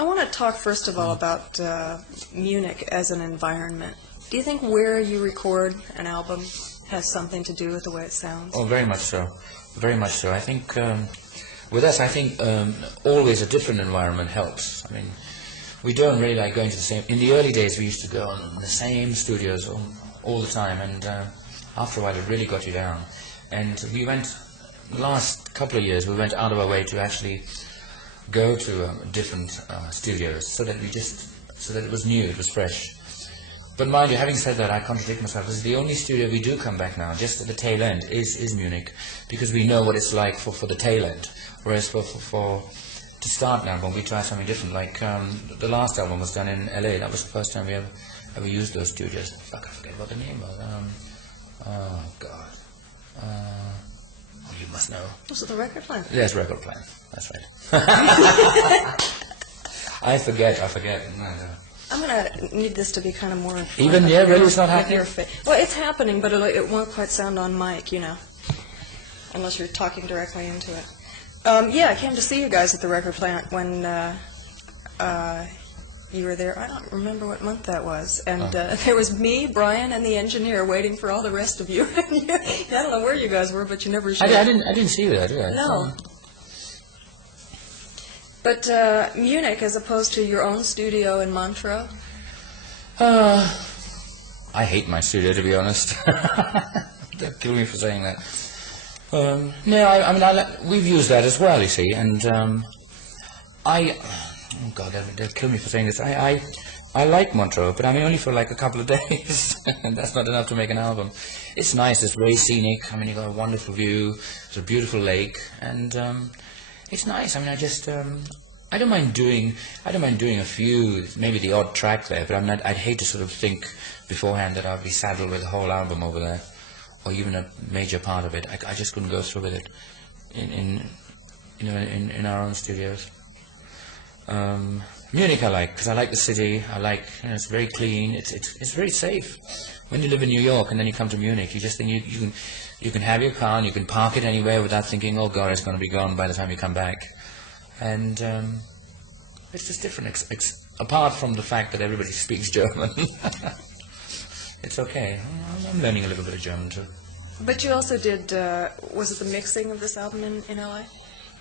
I want to talk first of all about Munich as an environment. Do you think where you record an album has something to do with the way it sounds? Oh, very much so. Very much so. I think with us, I think always a different environment helps. I mean, we don't really like going to the same. In the early days, we used to go in the same studios all the time, and after a while, it really got you down. And we went, the last couple of years, we went out of our way to actually go to different studios, so that it was new, it was fresh. But mind you, having said that, I contradict myself. This is the only studio we do come back now, just at the tail end, is Munich, because we know what it's like for the tail end. Whereas to start an album, we try something different. Like the last album was done in LA. That was the first time we ever used those studios. Fuck, I forget what the name was. Oh God. Oh, you must know. Was it the Record Plant? Yes, Record Plant. That's right. I forget. No. I'm going to need this to be kind of more... Even, yeah, really, it's not happening? Well, it's happening, but it won't quite sound on mic, you know, unless you're talking directly into it. Yeah, I came to see you guys at the Record Plant when you were there. I don't remember what month that was. And there was me, Brian, and the engineer waiting for all the rest of you. I don't know where you guys were, but you never showed. I didn't see you there, did I? No. But Munich, as opposed to your own studio in Montreux? I hate my studio, to be honest. They'll kill me for saying that. No, I mean, we've used that as well, you see, and oh God, they'll kill me for saying this. I like Montreux, but I mean only for like a couple of days, and that's not enough to make an album. It's nice, it's very scenic. I mean, you got a wonderful view, it's a beautiful lake, and it's nice. I mean, I don't mind doing a few, maybe the odd track there, but I'd hate to sort of think beforehand that I'd be saddled with a whole album over there, or even a major part of it. I just couldn't go through with it in our own studios. Munich I like, because I like the city. I like, it's very clean. It's very safe. When you live in New York and then you come to Munich, you just think you can have your car and you can park it anywhere without thinking, oh God, it's going to be gone by the time you come back. And it's just different, apart from the fact that everybody speaks German. It's okay. I'm learning a little bit of German too. But you also did, was it the mixing of this album in LA?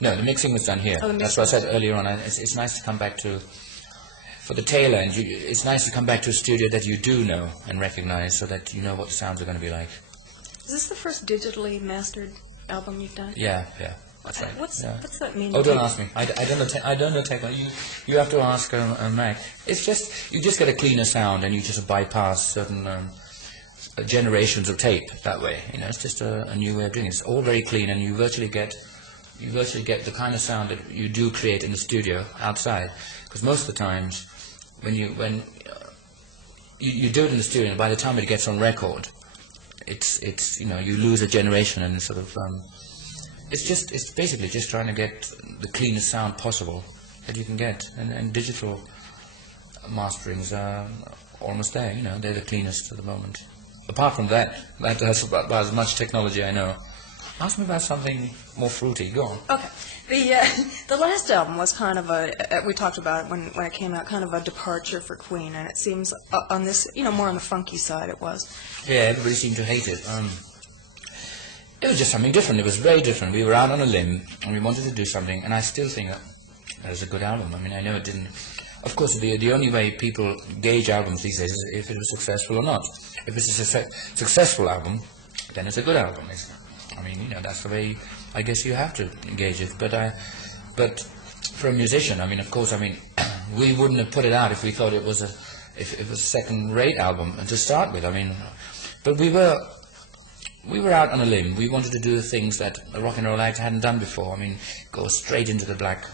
No, the mixing was done here. Oh, that's what I said earlier on. It's nice to come back to, for the tail end, it's nice to come back to a studio that you do know and recognize, so that you know what the sounds are going to be like. Is this the first digitally mastered album you've done? Yeah. That's right. What's that mean? Oh, don't ask me. I don't know technology. You have to ask Mac. It's just, you just get a cleaner sound, and you just bypass certain generations of tape that way. You know, it's just a new way of doing it. It's all very clean, and you virtually get the kind of sound that you do create in the studio outside. Because most of the times, when you do it in the studio, and by the time it gets on record, it's you lose a generation, and it's sort of it's basically just trying to get the cleanest sound possible that you can get, and digital masterings are almost there. You know, they're the cleanest at the moment. Apart from that, that's about as much technology I know. Ask me about something more fruity. Go on. Okay. The last album was kind of we talked about it when it came out, kind of a departure for Queen, and it seems on this, more on the funky side it was. Yeah, everybody seemed to hate it. It was just something different. It was very different. We were out on a limb, and we wanted to do something, and I still think that was a good album. I mean, I know it didn't... Of course, the only way people gauge albums these days is if it was successful or not. If it's a successful album, then it's a good album. I mean, that's the way I guess you have to engage it. But for a musician, I mean, of course, we wouldn't have put it out if we thought it was a second-rate album to start with. I mean, but we were out on a limb. We wanted to do things that a rock and roll act hadn't done before. I mean, go straight into the black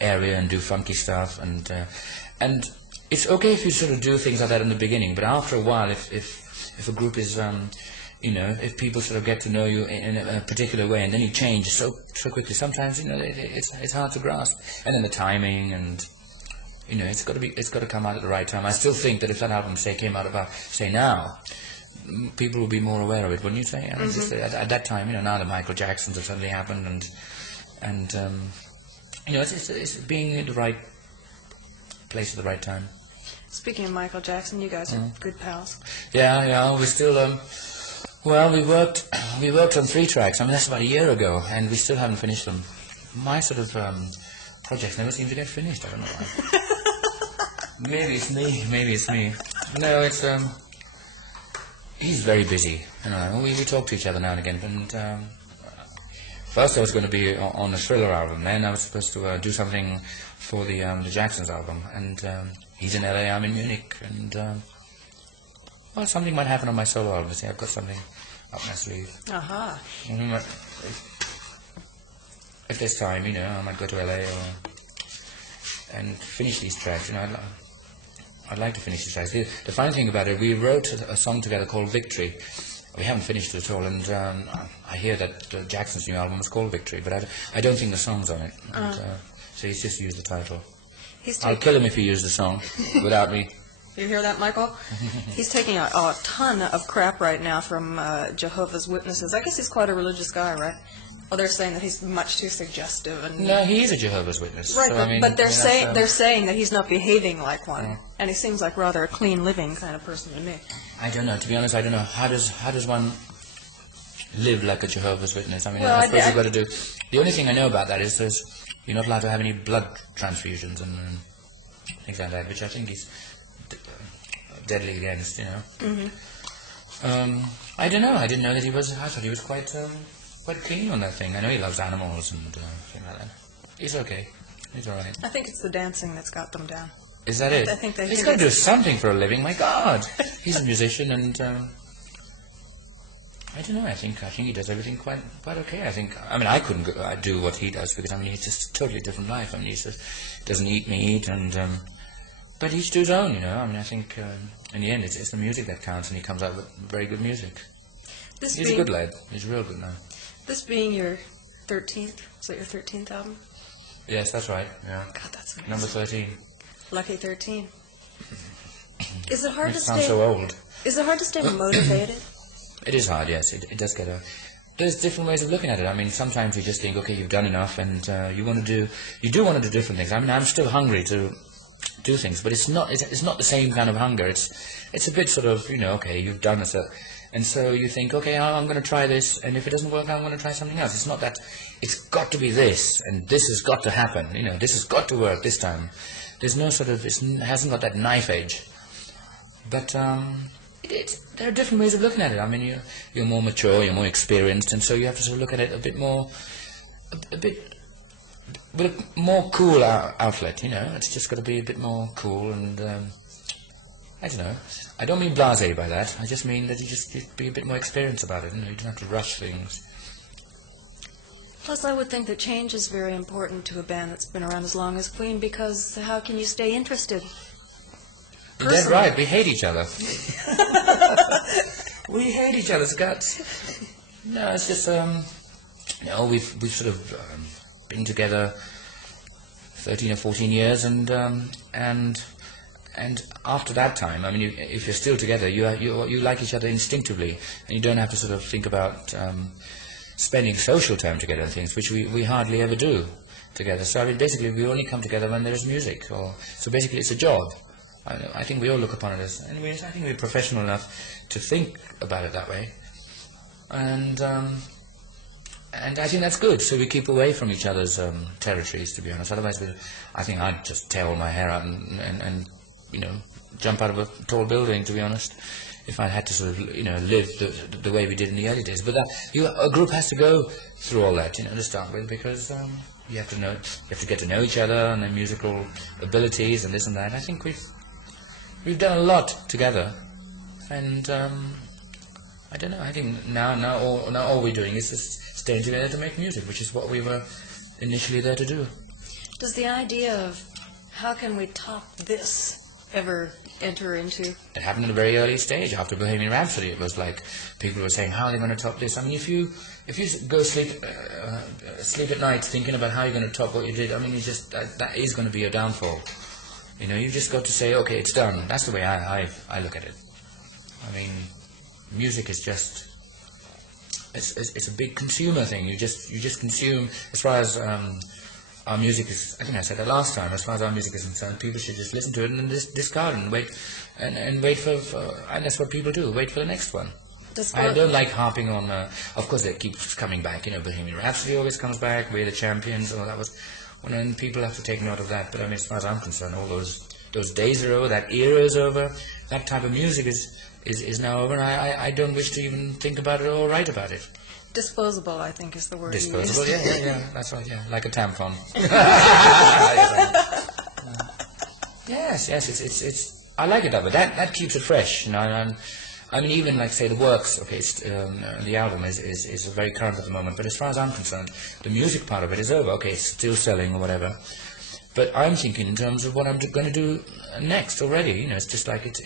area and do funky stuff, and it's okay if you sort of do things like that in the beginning, but after a while, if a group is if people sort of get to know you in a particular way, and then you change so quickly, sometimes it's hard to grasp. And then the timing, and it's got to come out at the right time. I still think that if that album came out about now, people will be more aware of it, wouldn't you say? And just, at that time, now the Michael Jacksons have suddenly happened, and it's being at the right place at the right time. Speaking of Michael Jackson, you guys are good pals. Yeah, we still, well, we worked on 3 tracks. I mean, that's about a year ago, and we still haven't finished them. My sort of projects never seem to get finished. I don't know why. Maybe it's me. No, it's, he's very busy. You know, we talk to each other now and again, and first I was going to be on a Thriller album, then I was supposed to do something for the Jacksons album, and he's in LA, I'm in Munich, and well, something might happen on my solo album. See, I've got something up my sleeve. Aha. If there's time, you know, I might go to LA and finish these tracks. You know, I'd like to finish these tracks. The funny thing about it, we wrote a song together called Victory. We haven't finished it at all, and I hear that Jackson's new album is called Victory, but I don't think the song's on it. And, so he's just used the title. I'll kill him if he used the song without me. You hear that, Michael? He's taking a ton of crap right now from Jehovah's Witnesses. I guess he's quite a religious guy, right? Well, they're saying that he's much too suggestive. And no, he is a Jehovah's Witness. Right, so, but, I mean, but they're saying that he's not behaving like one, and he seems like rather a clean living kind of person to me. I don't know. To be honest, I don't know. How does one live like a Jehovah's Witness? I mean, Well, I suppose you've got to do. The only thing I know about that is you're not allowed to have any blood transfusions and things like that, which I think is deadly against. You know. Mm-hmm. I don't know. I didn't know that he was. I thought he was quite keen on that thing. I know he loves animals and things like that. He's okay. He's all right. I think it's the dancing that's got them down. Is that it? I think he's got to do something for a living. My God, he's a musician, and I don't know. I think he does everything quite okay. I mean, I couldn't do what he does because I mean, he's just a totally different life. I mean, he just doesn't eat meat, and but each to his own. You know. I mean, I think in the end, it's the music that counts, and he comes out with very good music. He's a good lad. He's a real good man. This being your 13th, is that your 13th album? Yes, that's right. Yeah. God, that's amazing. Number 13. Lucky 13. Is it hard to stay? Sounds so old. Is it hard to stay motivated? It is hard. Yes, it does get There's different ways of looking at it. I mean, sometimes you just think, okay, you've done enough, and you do want to do different things. I mean, I'm still hungry to do things, but it's not the same kind of hunger. It's a bit sort of, you know, okay, you've done this. And so you think, okay, I'm going to try this, and if it doesn't work, I'm going to try something else. It's not that it's got to be this, and this has got to happen. You know, this has got to work this time. There's no sort of, it hasn't got that knife edge. But there are different ways of looking at it. I mean, you're more mature, you're more experienced, and so you have to sort of look at it a bit more, with a more cool outlet. You know, it's just got to be a bit more cool and. I don't know. I don't mean blasé by that. I just mean that you be a bit more experienced about it. You know, you don't have to rush things. Plus, I would think that change is very important to a band that's been around as long as Queen, because how can you stay interested? You're dead right. We hate each other. We hate each other's guts. No, it's just no. We've sort of been together 13 or 14 years, and after that time, I mean, if you're still together, you like each other instinctively, and you don't have to sort of think about spending social time together and things, which we hardly ever do together. So I mean, basically, we only come together when there is music. So basically, it's a job. I think we all look upon it as, and I think we're professional enough to think about it that way, and I think that's good. So we keep away from each other's territories, to be honest. Otherwise, I think I'd just tear all my hair out and you know, jump out of a tall building, to be honest, if I had to sort of, you know, live the way we did in the early days. But a group has to go through all that, you know, to start with, because you have to get to know each other and their musical abilities and this and that. I think we've done a lot together, and I don't know. I think now all we're doing is just staying together to make music, which is what we were initially there to do. Does the idea of how can we top this ever enter into? It happened at a very early stage after Bohemian Rhapsody. It was like people were saying, "How are they going to top this?" I mean, if you go sleep at night thinking about how you're going to top what you did, I mean, it's just that is going to be a downfall. You know, you've just got to say, "Okay, it's done." That's the way I look at it. I mean, music is just it's a big consumer thing. You just consume as far as our music is, I think I said that last time, as far as our music is concerned, people should just listen to it and discard it and wait, and wait for, and that's what people do, wait for the next one. I don't like harping on, of course it keeps coming back, Bohemian Rhapsody always comes back, We're the Champions, that was, and people have to take note of that, but I mean, as far as I'm concerned, all those days are over, that era is over, that type of music is now over, and I don't wish to even think about it or write about it. Disposable, I think, is the word. Disposable, yeah, that's right, yeah, like a tampon. Yes, it's. I like it that way. That keeps it fresh, And I mean, even like say the works. Okay, the album is very current at the moment. But as far as I'm concerned, the music part of it is over. Okay, it's still selling or whatever. But I'm thinking in terms of what I'm going to do next already. It's just like it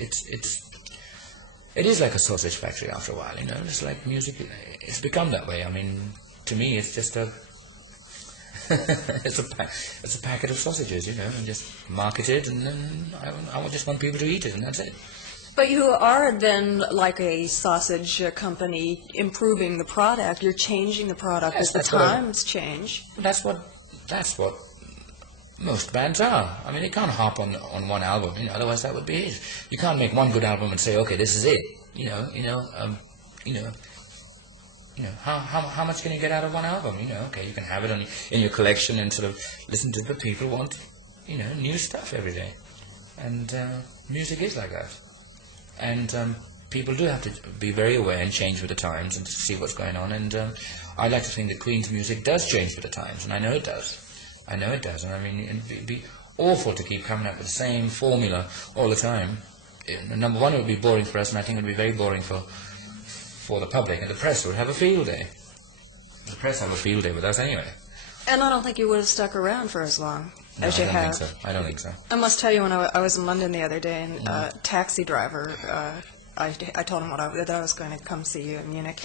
is like a sausage factory after a while, It's like music. It's become that way. I mean, to me, it's just it's a packet of sausages, and just marketed, and then I just want people to eat it, and that's it. But you are then like a sausage company improving the product. You're changing the product as the times change. That's what most bands are. I mean, they can't hop on one album, otherwise that would be it. You can't make one good album and say, okay, this is it. How much can you get out of one album? Okay, you can have it in your collection and sort of listen to it, but people want, new stuff every day. And music is like that. And people do have to be very aware and change with the times and to see what's going on. And I like to think that Queen's music does change with the times, and I know it does. And I mean, it'd be awful to keep coming up with the same formula all the time. Number one, it would be boring for us, and I think it would be very boring for the public, and the press would have a field day. The press have a field day with us anyway. And I don't think you would have stuck around for as long as you have. I don't think so. I must tell you, when I was in London the other day, and a taxi driver, I told him that I was going to come see you in Munich,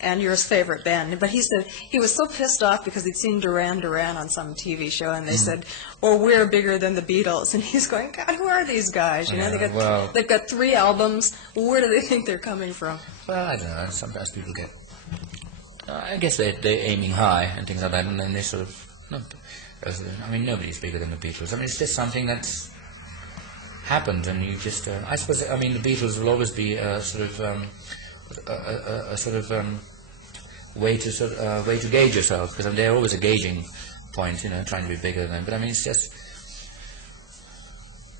and you're his favorite band. But he said he was so pissed off because he'd seen Duran Duran on some TV show, and they said, we're bigger than the Beatles. And he's going, God, who are these guys? They've got 3 albums. Where do they think they're coming from? Well, I don't know. Sometimes people get... I guess they're aiming high and things like that, and then they sort of... I mean, nobody's bigger than the Beatles. I mean, it's just something that's happened, and you just... I suppose, I mean, the Beatles will always be a sort of... way to gauge yourself, because they're always a gauging point, trying to be bigger than them. But I mean, it's just,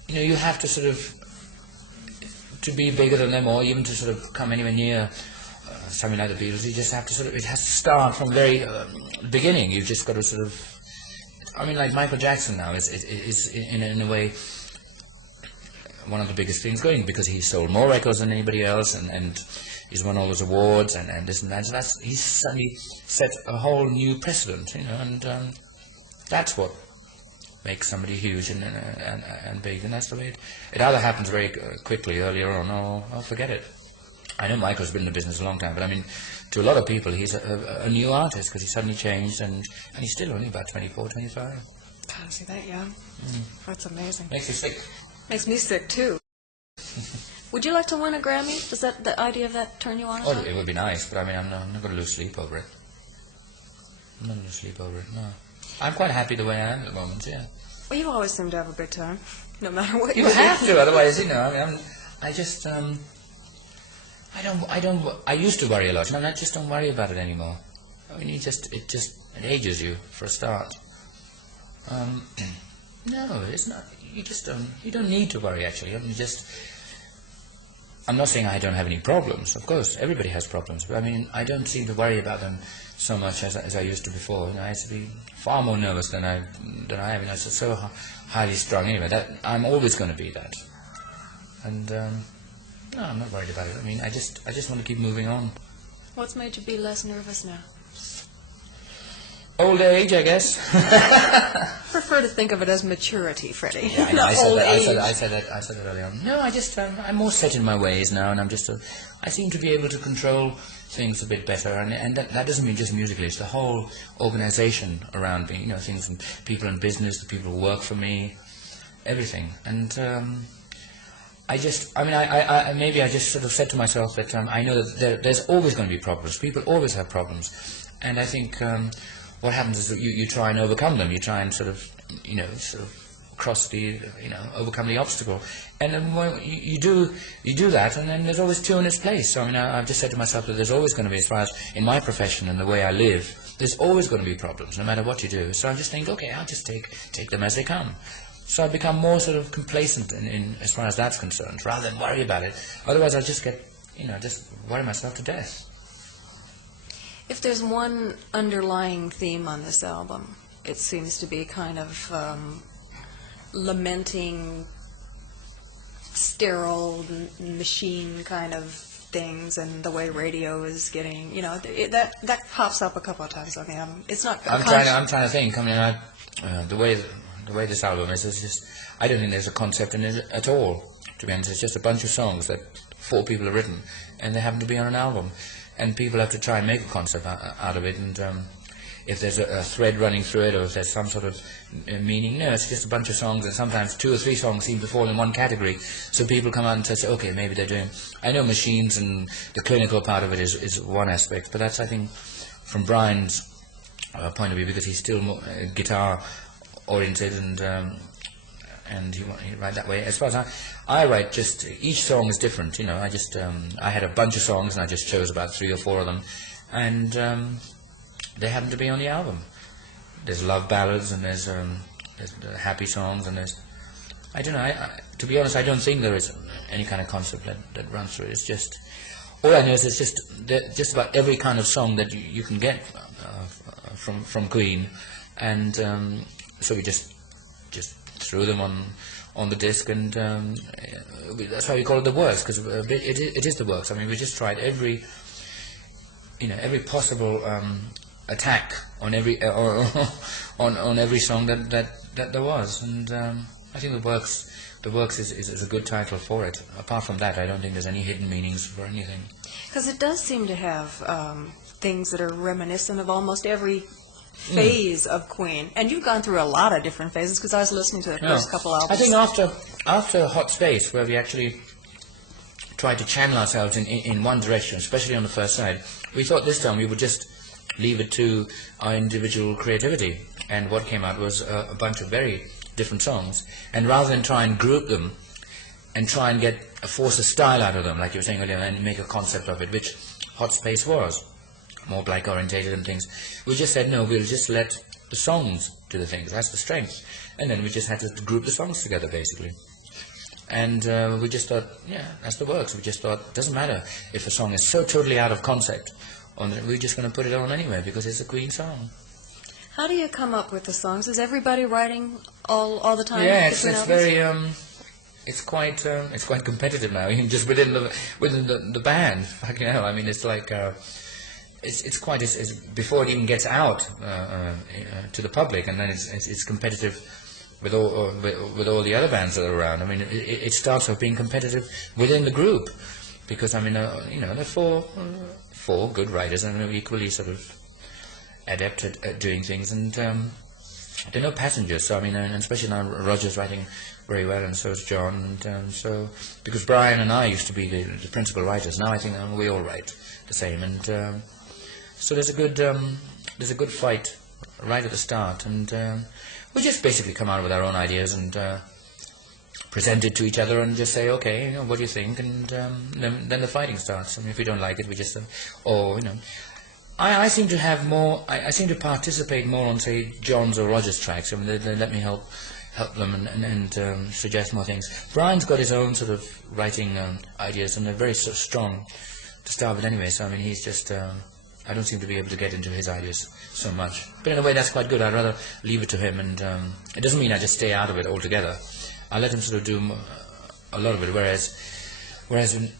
you have to sort of, to be bigger than them, or even to sort of come anywhere near something like the Beatles, you just have to it has to start from very beginning. You've just got to sort of, I mean, like Michael Jackson now is in a way one of the biggest things going, because he sold more records than anybody else, and he's won all those awards and this and that. So he's suddenly set a whole new precedent, and that's what makes somebody huge and big. And that's the way it either happens very quickly earlier on, or forget it. I know Michael's been in the business a long time, but I mean, to a lot of people, he's a new artist because he suddenly changed, and he's still only about 24, 25. God, see that young? That's amazing. Makes you sick. Makes me sick too. Would you like to win a Grammy? Does the idea of that turn you on? Oh, it would be nice, but I mean, I'm not going to lose sleep over it. I'm not going to sleep over it, no. I'm quite happy the way I am at the moment, yeah. Well, you always seem to have a good time, no matter what you do. You have to, otherwise, I just, I used to worry a lot, and I just don't worry about it anymore. I mean, it ages you, for a start. No, it's not. You don't need to worry, actually. I'm not saying I don't have any problems. Of course, everybody has problems. But I mean, I don't seem to worry about them so much as I used to before. I used to be far more nervous than I am. It's so highly strung anyway. That I'm always going to be that. And no, I'm not worried about it. I mean, I just want to keep moving on. What's made you be less nervous now? Old age, I guess. Prefer to think of it as maturity, Freddie. Yeah, I said that earlier on. No, I'm more set in my ways now, and I seem to be able to control things a bit better, and that doesn't mean just musically. It's the whole organisation around me. Things and people in business, the people who work for me, everything. And maybe I just sort of said to myself that I know that there's always going to be problems. People always have problems, and I think. what happens is that you try and overcome them. You try and sort of cross the, overcome the obstacle. And then when you do that, and then there's always two in its place. So I mean, I've just said to myself that there's always going to be, as far as in my profession and the way I live, there's always going to be problems, no matter what you do. So I just think, okay, I'll just take them as they come. So I've become more sort of complacent in as far as that's concerned, rather than worry about it. Otherwise, I'll just get, just worry myself to death. If there's one underlying theme on this album, it seems to be kind of lamenting sterile machine kind of things, and the way radio is getting, that pops up a couple of times on the album. It's not. I'm trying to think. I mean, the way this album is, it's just, I don't think there's a concept in it at all. To be honest, it's just a bunch of songs that 4 people have written, and they happen to be on an album, and people have to try and make a concept out of it. And if there's a thread running through it, or if there's some sort of meaning, no, it's just a bunch of songs, and sometimes 2 or 3 songs seem to fall in one category. So people come out and say, okay, maybe they're doing. I know machines and the clinical part of it is one aspect, but that's, I think, from Brian's point of view, because he's still more guitar oriented, and he write that way. As far as I write, just each song is different. I just I had a bunch of songs, and I just chose about 3 or 4 of them, and they happen to be on the album. There's love ballads, and there's happy songs, and there's, I don't know. To be honest, I don't think there is any kind of concept that runs through it. It's just, all I know is it's just about every kind of song that you can get from Queen, and so we just threw them on the disc, and that's why we call it the works, because it is the works. I mean, we just tried every possible attack on every on every song that there was, and I think the works is a good title for it. Apart from that, I don't think there's any hidden meanings for anything. Because it does seem to have things that are reminiscent of almost every phase of Queen, and you've gone through a lot of different phases, because I was listening to the first couple albums. I think after Hot Space, where we actually tried to channel ourselves in one direction, especially on the first side, we thought this time we would just leave it to our individual creativity, and what came out was a bunch of very different songs, and rather than try and group them and try and force a style out of them, like you were saying earlier, and make a concept of it, which Hot Space was, more black orientated and things, we just said, no, we'll just let the songs do the things. That's the strength. And then we just had to group the songs together, basically. And we just thought, yeah, that's the works. We just thought, it doesn't matter if a song is so totally out of concept, we're just going to put it on anyway, because it's a Queen song. How do you come up with the songs? Is everybody writing all the time? Yeah, it's very it's quite competitive now, even just within the band. I mean, it's like it's quite before it even gets out to the public, and then it's competitive with all the other bands that are around. I mean, it starts off being competitive within the group, because I mean, there are four good writers, and they're equally sort of adept at doing things, and there are no passengers. So I mean, and especially now Roger's writing very well, and so is John, and so because Brian and I used to be the principal writers, now I think we all write the same, and so there's a good fight right at the start, and we just basically come out with our own ideas and present it to each other and just say, okay, what do you think? And then the fighting starts. I mean, if we don't like it, we just I seem to have more. I seem to participate more on, say, John's or Roger's tracks. I mean, they let me help them and suggest more things. Brian's got his own sort of writing ideas, and they're very sort of strong to start with anyway. So I mean, he's just. I don't seem to be able to get into his ideas so much. But in a way, that's quite good. I'd rather leave it to him, and it doesn't mean I just stay out of it altogether. I let him sort of do a lot of it, whereas in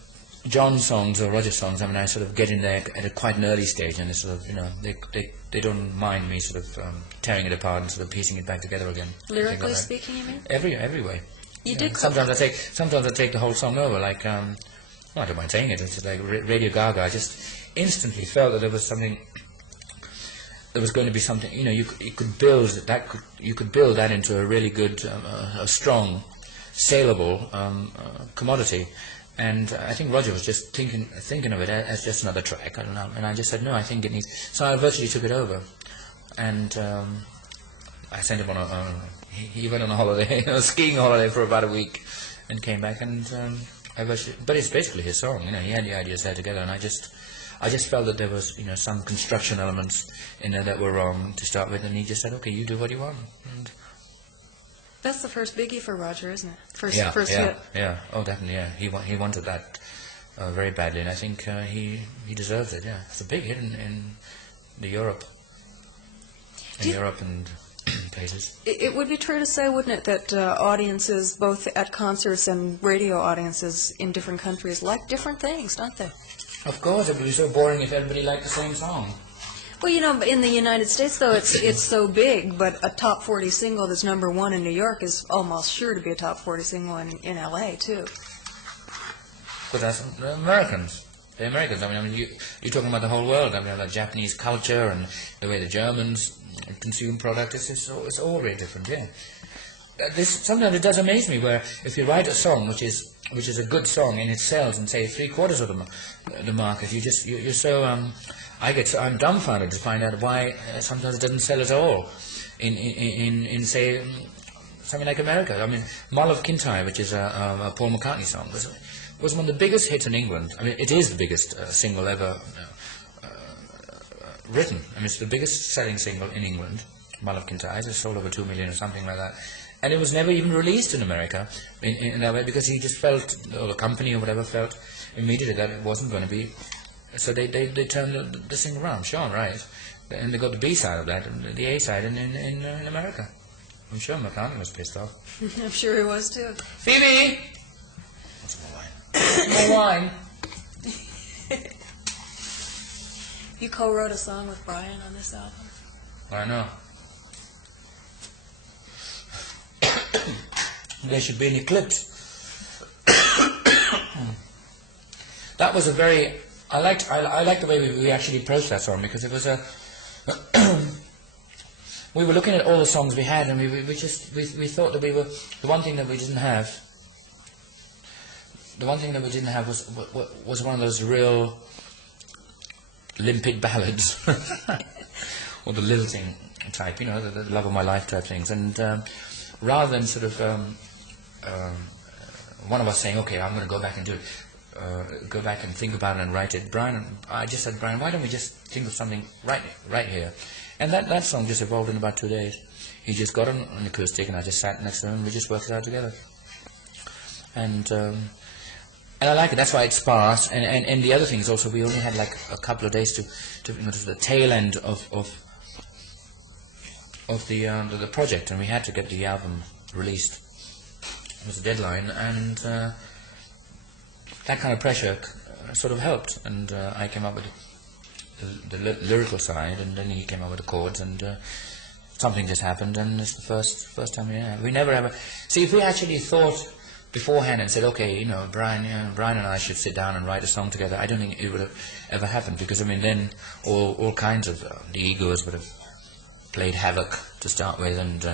John's songs or Roger's songs, I mean, I sort of get in there at quite an early stage, and it's sort of, they don't mind me sort of tearing it apart and sort of piecing it back together again. Lyrically speaking, you mean? Every way. You did. Sometimes I take the whole song over, like well, I don't mind saying it. It's just like Radio Gaga. I just instantly felt that there was something. There was going to be something. You could build that. You could build that into a really good, a strong, saleable commodity. And I think Roger was just thinking of it as just another track. I don't know. And I just said, no, I think it needs. So I virtually took it over. and I sent him on he went on a holiday, a skiing holiday for about a week, and came back, and but it's basically his song. He had the ideas there together, and I just felt that there was some construction elements in there that were wrong to start with, and he just said, okay, you do what you want. And that's the first biggie for Roger, isn't it? First yeah, hit. Yeah. Oh, definitely. Yeah, he wanted that very badly, and I think he deserves it. Yeah, it's a big hit in Europe. Europe and places. It would be true to say, wouldn't it, that audiences, both at concerts and radio audiences in different countries, like different things, don't they? Of course, it would be so boring if everybody liked the same song. Well, in the United States, though, it's so big, but a top 40 single that's #1 in New York is almost sure to be a top 40 single in L.A., too. But that's the Americans. The Americans, I mean, you're talking about the whole world. I mean, the Japanese culture and the way the Germans consume product, it's all very different, yeah. Sometimes it does amaze me where if you write a song which is a good song and it sells in, say, 3/4 of the market, you're so... I'm dumbfounded to find out why sometimes it doesn't sell at all in say, something like America. I mean, Mull of Kintyre, which is a Paul McCartney song, was one of the biggest hits in England. I mean, it is the biggest single ever written. I mean, it's the biggest selling single in England, Mull of Kintyre. It sold over 2 million or something like that. And it was never even released in America in that way, because he just felt, or the company or whatever felt immediately that it wasn't going to be. So they turned the single around, sure, right. And they got the B-side of that, and the A-side in America. I'm sure McCartney was pissed off. I'm sure he was, too. Phoebe! What's more wine? More wine. You co-wrote a song with Brian on this album? I know. There should be an eclipse. That was a very... I liked the way we actually approached that song, because it was a... we were looking at all the songs we had, and we thought that we were... The one thing that we didn't have was one of those real limpid ballads, or the lilting type, the love of my life type things. And rather than sort of one of us saying, okay, I'm going to go back and do it, go back and think about it and write it, I just said, Brian, why don't we just think of something right here? And that song just evolved in about 2 days. He just got on an acoustic, and I just sat next to him, and we just worked it out together. And I like it. That's why it's sparse. And the other thing is also we only had like a couple of days to the tail end of the project, and we had to get the album released. It was a deadline, and that kind of pressure sort of helped. And I came up with the lyrical side, and then he came up with the chords, and something just happened, and it's the first time we never ever... See, if we actually thought beforehand and said, okay, Brian and I should sit down and write a song together, I don't think it would have ever happened, because, I mean, then all kinds of the egos would have played havoc to start with, and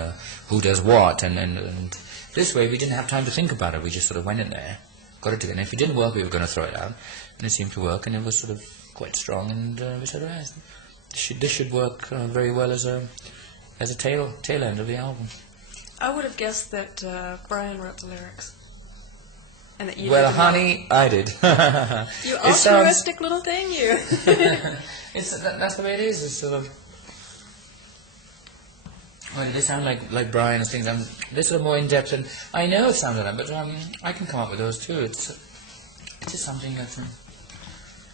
who does what, and this way we didn't have time to think about it. We just sort of went in there, got it together, and if it didn't work, we were going to throw it out, and it seemed to work, and it was sort of quite strong, and we said, right, this should work very well as a tail end of the album. I would have guessed that Brian wrote the lyrics. And that you well, did honey, I did. You altruistic little thing, you. That's the way it is. It's sort of... Well, they sound like Brian and things. They're sort of more in-depth, and I know it sounds like that, but I can come up with those too. It's just something that...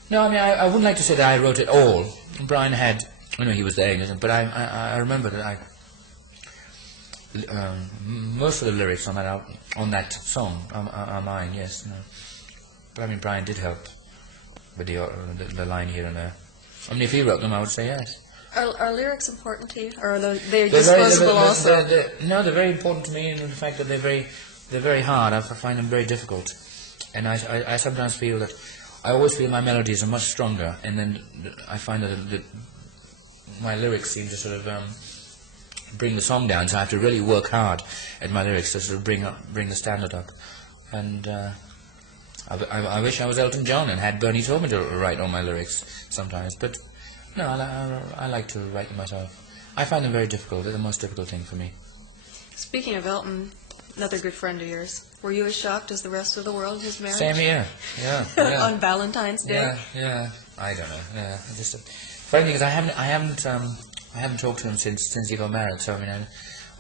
No, I mean, I wouldn't like to say that I wrote it all. Brian had... he was there, but I remember that most of the lyrics on that song are mine, yes. But I mean, Brian did help with the line here and there. I mean, if he wrote them, I would say yes. Are lyrics important to you, or are they disposable also? No, they're very important to me in the fact that they're very hard. I find them very difficult, and I sometimes feel that I always feel my melodies are much stronger, and then I find that my lyrics seem to sort of bring the song down, so I have to really work hard at my lyrics to sort of bring the standard up. And I wish I was Elton John and had Bernie Taupin to write all my lyrics sometimes, but no, I like to write them myself. I find them very difficult. They're the most difficult thing for me. Speaking of Elton, another good friend of yours, were you as shocked as the rest of the world in his marriage? Same here. Yeah. Yeah. On Valentine's Day? Yeah. Yeah. I don't know. Yeah. Just funny thing is, I haven't talked to him since he got married. So I mean,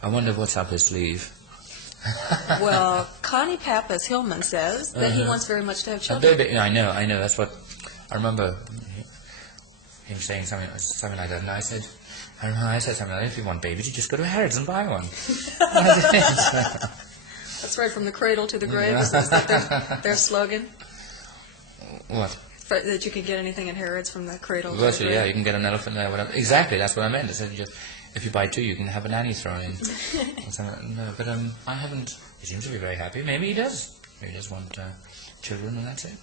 I wonder what's up his sleeve. Well, Connie Pappas Hillman says that he wants very much to have A children. baby. I know. That's what I remember him saying something like that. And I said something like, if you want babies, you just go to Harrods and buy one. That's right, from the cradle to the grave. Is that their slogan? What? That you can get anything in Harrods from the cradle to the Virtually, grave? yeah. You can get an elephant there. Whatever. Exactly. That's what I meant. I said, if you buy two, you can have a nanny thrown in. No, but I haven't. He seems to be very happy. Maybe he does. Maybe he just want children, and that's it.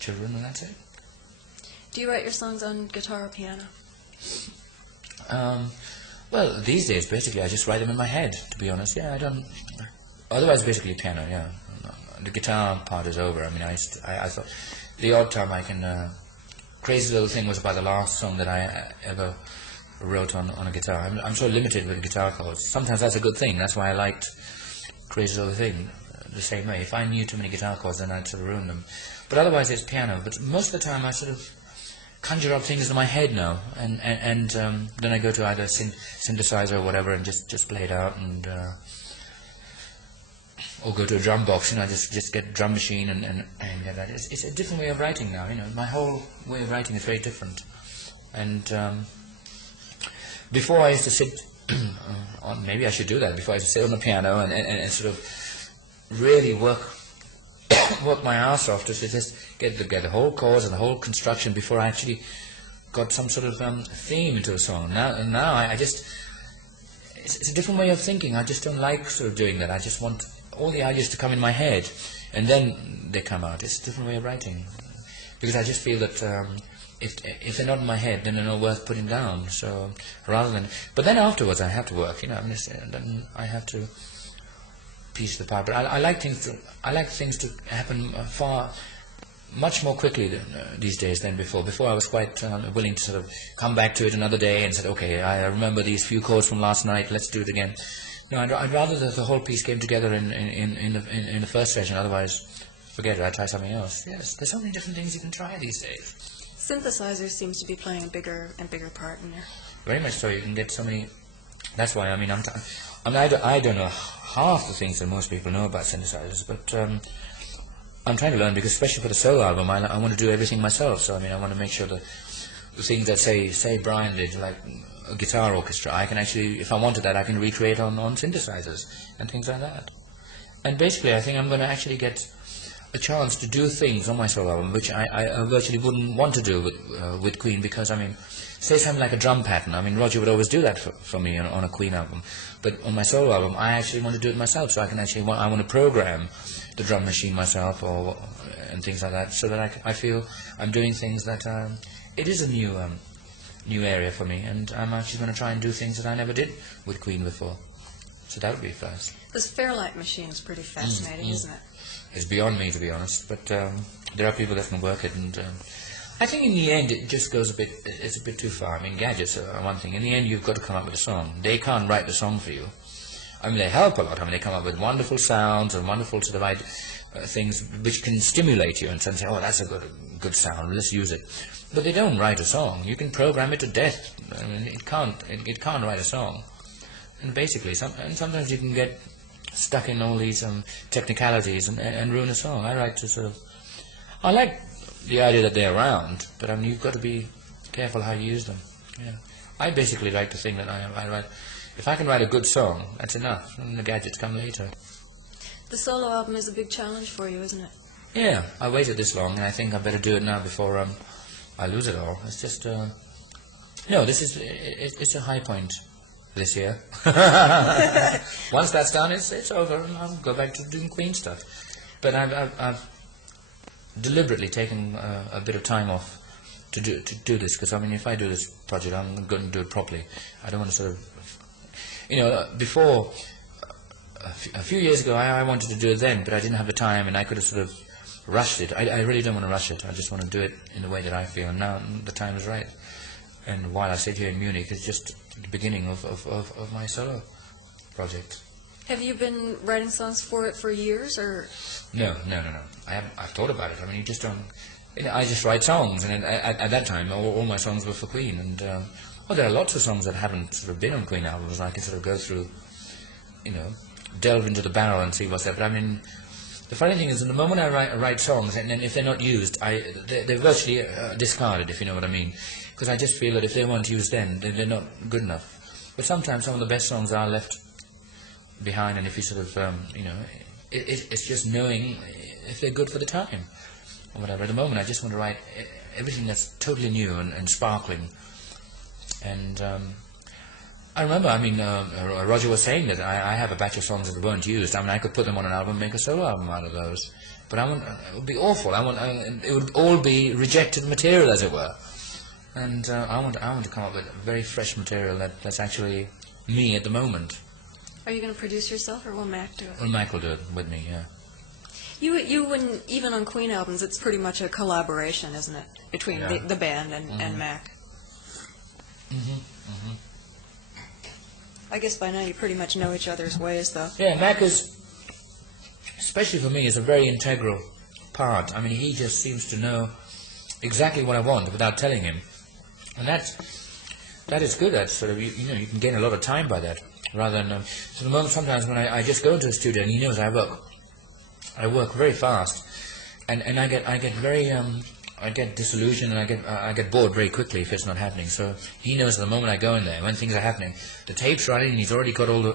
Children, and that's it. Do you write your songs on guitar or piano? Well, these days, basically, I just write them in my head, to be honest. Yeah, I don't... Otherwise, basically, piano, yeah. The guitar part is over. I mean, I thought... The odd time I can... Crazy Little Thing was about the last song that I ever wrote on a guitar. I'm so limited with guitar chords. Sometimes that's a good thing. That's why I liked Crazy Little Thing the same way. If I knew too many guitar chords, then I'd sort of ruin them. But otherwise, it's piano. But most of the time, I sort of conjure up things in my head now, and then I go to either synthesizer or whatever and just play it out, and or go to a drum box, just get a drum machine and get that. It's a different way of writing now, My whole way of writing is very different. And before I used to sit maybe I should do that. Before I used to sit on the piano and sort of really work my ass off to just get the whole chords and the whole construction before I actually got some sort of theme into a song. Now I just... It's a different way of thinking. I just don't like sort of doing that. I just want all the ideas to come in my head, and then they come out. It's a different way of writing. Because I just feel that if they're not in my head, then they're not worth putting down. So rather than... But then afterwards I have to work, then I have to piece the pie. But I like things to happen much more quickly these days than before. Before I was quite willing to sort of come back to it another day and said, okay, I remember these few chords from last night, let's do it again. No, I'd rather that the whole piece came together in the first session. Otherwise, forget it, I'd try something else. Yes, there's so many different things you can try these days. Synthesizer seems to be playing a bigger and bigger part in there. Very much so. You can get so many... That's why, I don't know half the things that most people know about synthesizers, but I'm trying to learn, because especially for the solo album, I want to do everything myself. So I want to make sure that the things that say Brian did, like a guitar orchestra, I can actually, if I wanted that, I can recreate on synthesizers and things like that. And basically, I think I'm going to actually get a chance to do things on my solo album which I virtually wouldn't want to do with Queen, because say something like a drum pattern. Roger would always do that for me on a Queen album, but on my solo album I actually want to do it myself. So I can actually I want to program the drum machine myself and things like that, so that I feel I'm doing things that it is a new area for me, and I'm actually going to try and do things that I never did with Queen before. So that would be first. This Fairlight machine is pretty fascinating, isn't it? It's beyond me, to be honest, but there are people that can work it, and I think in the end it just goes it's a bit too far. Gadgets are one thing. In the end, you've got to come up with a song. They can't write the song for you. They help a lot. They come up with wonderful sounds and wonderful sort of things which can stimulate you and say, oh, that's a good sound, let's use it. But they don't write a song. You can program it to death. It can't write a song. And basically, sometimes you can get stuck in all these technicalities and ruin a song. I like the idea that they're around, but you've got to be careful how you use them. Yeah. I basically like to think that I write. If I can write a good song, that's enough, and the gadgets come later. The solo album is a big challenge for you, isn't it? Yeah, I waited this long, and I think I better do it now before I lose it all. It's just no. It's a high point this year. Once that's done, it's over, and I'll go back to doing Queen stuff. But I've deliberately taken a bit of time off to do this, because if I do this project, I'm going to do it properly. I don't want to sort of, before a few years ago, I wanted to do it then, but I didn't have the time, and I could have sort of rushed it. I really don't want to rush it. I just want to do it in the way that I feel, and now the time is right. And while I sit here in Munich, it's just the beginning of my solo project. Have you been writing songs for it for years, or? No. I've thought about it. I mean, you just don't. I just write songs, and at that time, all my songs were for Queen. And well, there are lots of songs that haven't sort of been on Queen albums. I can sort of go through, delve into the barrel and see what's there. But I mean, the funny thing is, in the moment I write songs, and then if they're not used, they're virtually discarded, if you know what I mean. Because I just feel that if they weren't used then, they're not good enough. But sometimes some of the best songs are left behind, and if you sort of, it's just knowing if they're good for the time or whatever. At the moment, I just want to write everything that's totally new and sparkling. And I remember, Roger was saying that I have a batch of songs that weren't used. I mean, I could put them on an album and make a solo album out of those. But it would be awful. It would all be rejected material, as it were. And I want to come up with very fresh material that's actually me at the moment. Are you going to produce yourself, or will Mac do it? Well, Mac will do it with me, yeah. You wouldn't, even on Queen albums, it's pretty much a collaboration, isn't it, between the band and Mac? I guess by now you pretty much know each other's ways, though. Yeah, Mac is, especially for me, is a very integral part. I mean, he just seems to know exactly what I want without telling him. And that is good. That's sort of, you can gain a lot of time by that. Rather than, so the moment sometimes when I just go into a studio, and he knows I work very fast, and I get very, I get disillusioned, and I get bored very quickly if it's not happening. So he knows the moment I go in there, when things are happening, the tape's running, and he's already got all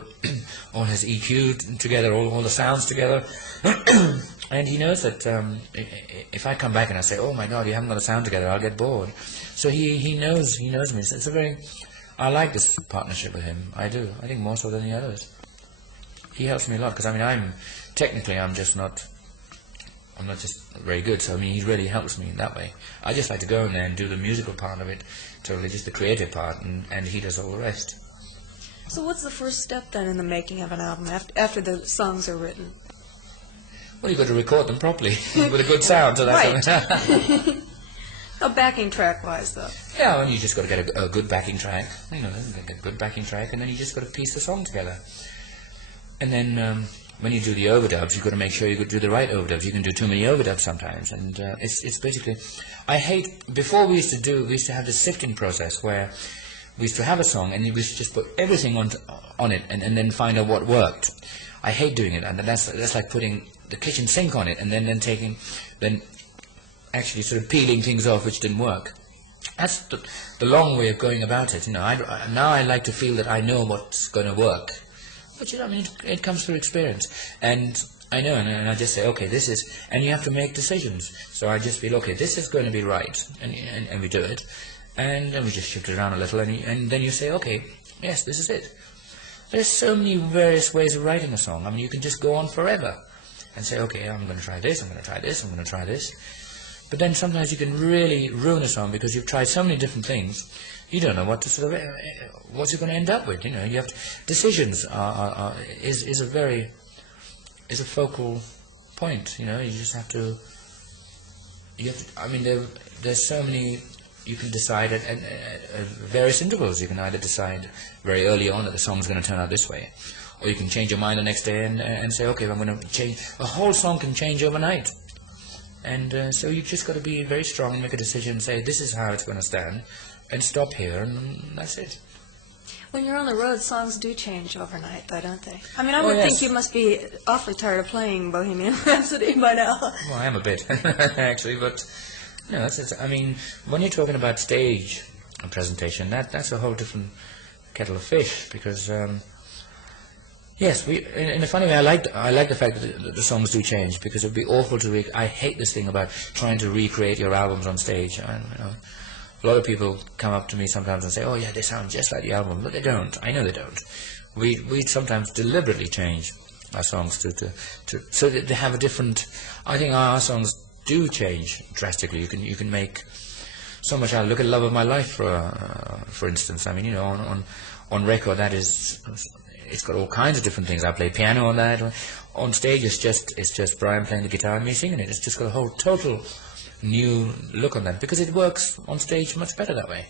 his EQ together, all the sounds together, and he knows that if I come back and I say, oh my God, you haven't got the sound together, I'll get bored. So he knows me. So it's a very, I like this partnership with him. I do. I think more so than the others. He helps me a lot because I'm just not very good. So he really helps me in that way. I just like to go in there and do the musical part of it, totally just the creative part, and he does all the rest. So what's the first step then in the making of an album after the songs are written? Well, you've got to record them properly with a good sound. So that's right. Oh, backing track-wise, though. Yeah, well, you just got to get a good backing track. Get a good backing track, and then you just got to piece the song together. And then when you do the overdubs, you've got to make sure you do the right overdubs. You can do too many overdubs sometimes, and it's basically. I hate. Before we used to have this sifting process where we used to have a song and we used to just put everything on it and then find out what worked. I hate doing it, and that's like putting the kitchen sink on it and then actually sort of peeling things off which didn't work. That's the long way of going about it. Now I like to feel that I know what's going to work. But it comes through experience. And I know, and I just say, okay, this is, and you have to make decisions. So I just feel, okay, this is going to be right, and we do it. And then we just shift it around a little, and then you say, okay, yes, this is it. There's so many various ways of writing a song. You can just go on forever and say, okay, I'm going to try this, I'm going to try this, I'm going to try this. But then sometimes you can really ruin a song because you've tried so many different things. You don't know what to sort of, what you're going to end up with. You have to, decisions is a focal point. You just have to. There's so many. You can decide at various intervals. You can either decide very early on that the song's going to turn out this way, or you can change your mind the next day and say, okay, I'm going to change. A whole song can change overnight. And so you've just got to be very strong and make a decision and say, this is how it's going to stand, and stop here, and that's it. When you're on the road, songs do change overnight, though, don't they? I would think you must be awfully tired of playing Bohemian Rhapsody by now. Well, I am a bit, actually, but no, that's when you're talking about stage presentation, that's a whole different kettle of fish, because yes, in a funny way, I like the fact that the songs do change, because it would be awful to. I hate this thing about trying to recreate your albums on stage. A lot of people come up to me sometimes and say, "Oh yeah, they sound just like the album," but they don't. I know they don't. We sometimes deliberately change our songs so that they have a different. I think our songs do change drastically. You can make so much out. Look at "Love of My Life" for instance. On record that is. It's got all kinds of different things. I play piano on that. On stage, it's just Brian playing the guitar and me singing it. It's just got a whole total new look on that, because it works on stage much better that way.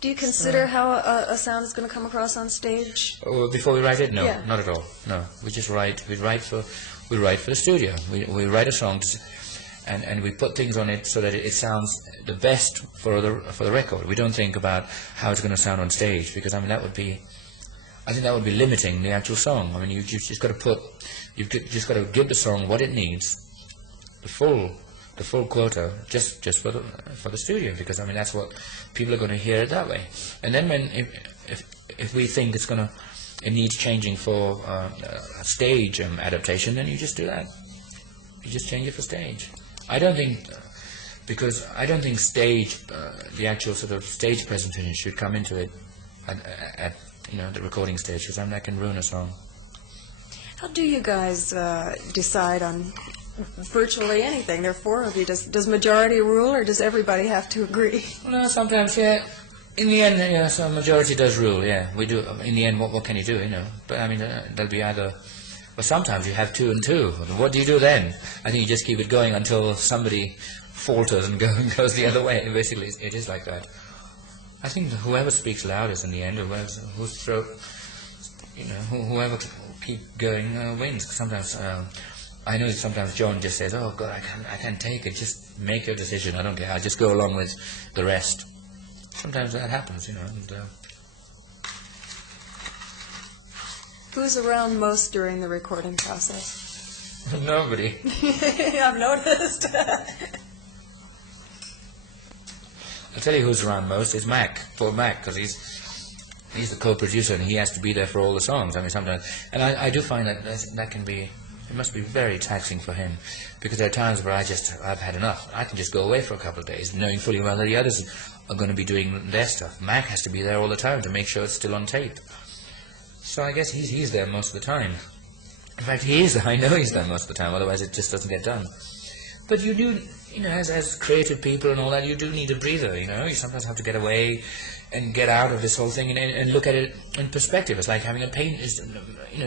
Do you consider how a sound is going to come across on stage? Before we write it? No, Yeah. not at all. No, we just write. We write for the studio. We write a song, and we put things on it so that it sounds the best for the record. We don't think about how it's going to sound on stage, because I mean I think that would be limiting the actual song. I mean you've just got to give the song what it needs, the full quota, just for the studio, because I mean that's what people are going to hear it that way. And then if we think it needs changing for a stage adaptation, then you just do that. You just change it for stage. I don't think stage, the actual sort of stage presentation should come into it at the recording stage, because that can ruin a song. How do you guys decide on virtually anything? There are four of you. Does majority rule, or does everybody have to agree? Well, sometimes, yeah. In the end, yeah, so majority does rule, yeah. We do. In the end, what can you do, But, I mean, there'll be either... Well, sometimes you have 2 and 2. What do you do then? I think you just keep it going until somebody falters and goes the other way. Basically, it is like that. I think whoever speaks loudest in the end, whose throat, whoever keep going wins. Sometimes... I know sometimes John just says, "Oh God, I can't take it. Just make your decision. I don't care. I just go along with the rest." Sometimes that happens, And, Who's around most during the recording process? nobody. I've noticed. I'll tell you who's around most. It's Mac, poor Mac, because he's the co-producer and he has to be there for all the songs. I mean, sometimes, and I do find that can be. It must be very taxing for him, because there are times where I've had enough. I can just go away for a couple of days, knowing fully well that the others are going to be doing their stuff. Mac has to be there all the time to make sure it's still on tape. So I guess he's there most of the time. In fact, he is. I know he's there most of the time. Otherwise, it just doesn't get done. But you do, as creative people and all that, you do need a breather. You sometimes have to get away and get out of this whole thing and look at it in perspective. It's like having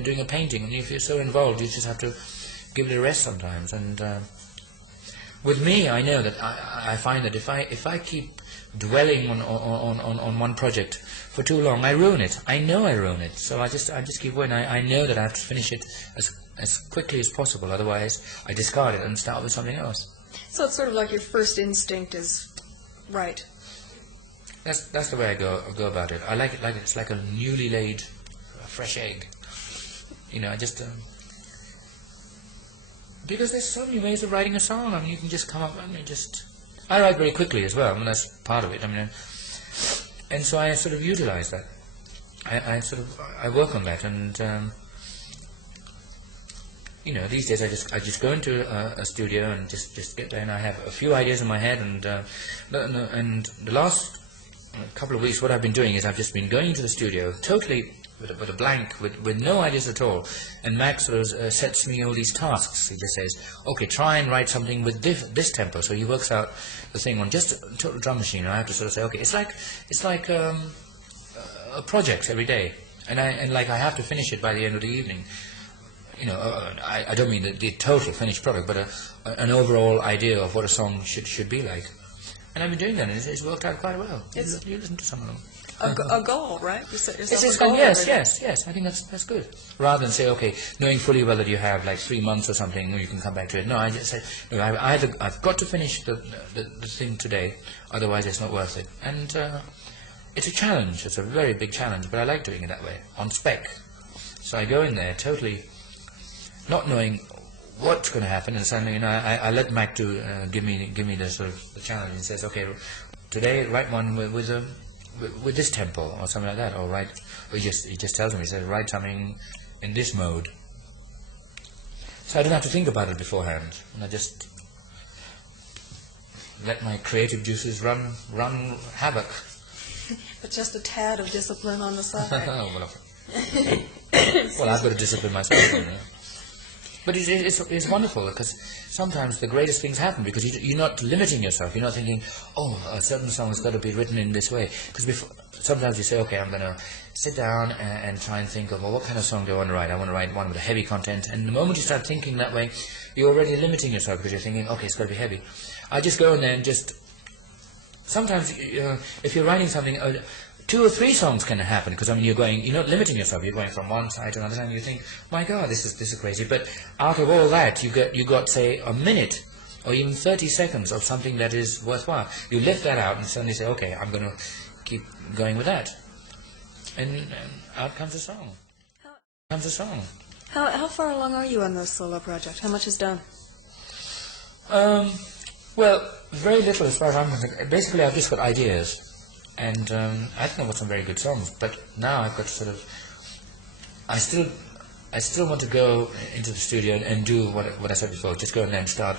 doing a painting, and if you're so involved, you just have to give it a rest sometimes. And with me, I know that I find that if I keep dwelling on one project for too long, I ruin it. I know I ruin it. So I just keep going. I know that I have to finish it as quickly as possible. Otherwise, I discard it and start with something else. So it's sort of like your first instinct is right. That's the way I go about it. I like it like it's like a newly laid fresh egg. I just because there's so many ways of writing a song. I mean, you can just come up and I write very quickly as well. I mean, that's part of it. I mean, and so I sort of utilize that. I work on that, and these days I just go into a studio and just get there, and I have a few ideas in my head, and the last couple of weeks what I've been doing is I've just been going into the studio totally with a blank, with no ideas at all, and Max sort of sets me all these tasks. He just says, okay, try and write something with this tempo. So he works out the thing on just a total drum machine, and I have to sort of say, okay, it's like a project every day, and I have to finish it by the end of the evening. I don't mean the total finished product, but an overall idea of what a song should be like. And I've been doing that, and it's worked out quite well. You listen to some of them. A goal, right? You set yourself It's a goal. yes. I think that's good. Rather than say, okay, knowing fully well that you have like 3 months or something, you can come back to it. No, I just say, no, I've got to finish the thing today, otherwise it's not worth it. And it's a challenge. It's a very big challenge, but I like doing it that way, on spec. So I go in there totally not knowing what's going to happen, and suddenly, I let Mac give me the sort of the challenge. He says, okay, today write one with this tempo or something like that, or he just tells me, he says, write something in this mode. So I don't have to think about it beforehand, and I just let my creative juices run havoc. But just a tad of discipline on the side. Well, I've got to discipline myself. But it's wonderful, because sometimes the greatest things happen because you're not limiting yourself. You're not thinking, oh, a certain song has got to be written in this way. Because sometimes you say, okay, I'm going to sit down and try and think of, well, what kind of song do I want to write? I want to write one with a heavy content. And the moment you start thinking that way, you're already limiting yourself, because you're thinking, okay, it's got to be heavy. I just go in there and just sometimes if you're writing something, 2 or 3 songs can happen, because I mean you're not limiting yourself. You're going from one side to another side, and you think, my God, this is crazy. But out of all that, you got say a minute or even 30 seconds of something that is worthwhile. You lift that out and suddenly say, okay, I'm going to keep going with that, and out comes a song. How far along are you on this solo project? How much is done? Well, very little as far as I'm concerned. Basically, I've just got ideas, and I think I've got some very good songs. But now I've got sort of, I still want to go into the studio and do what I said before. Just go and then start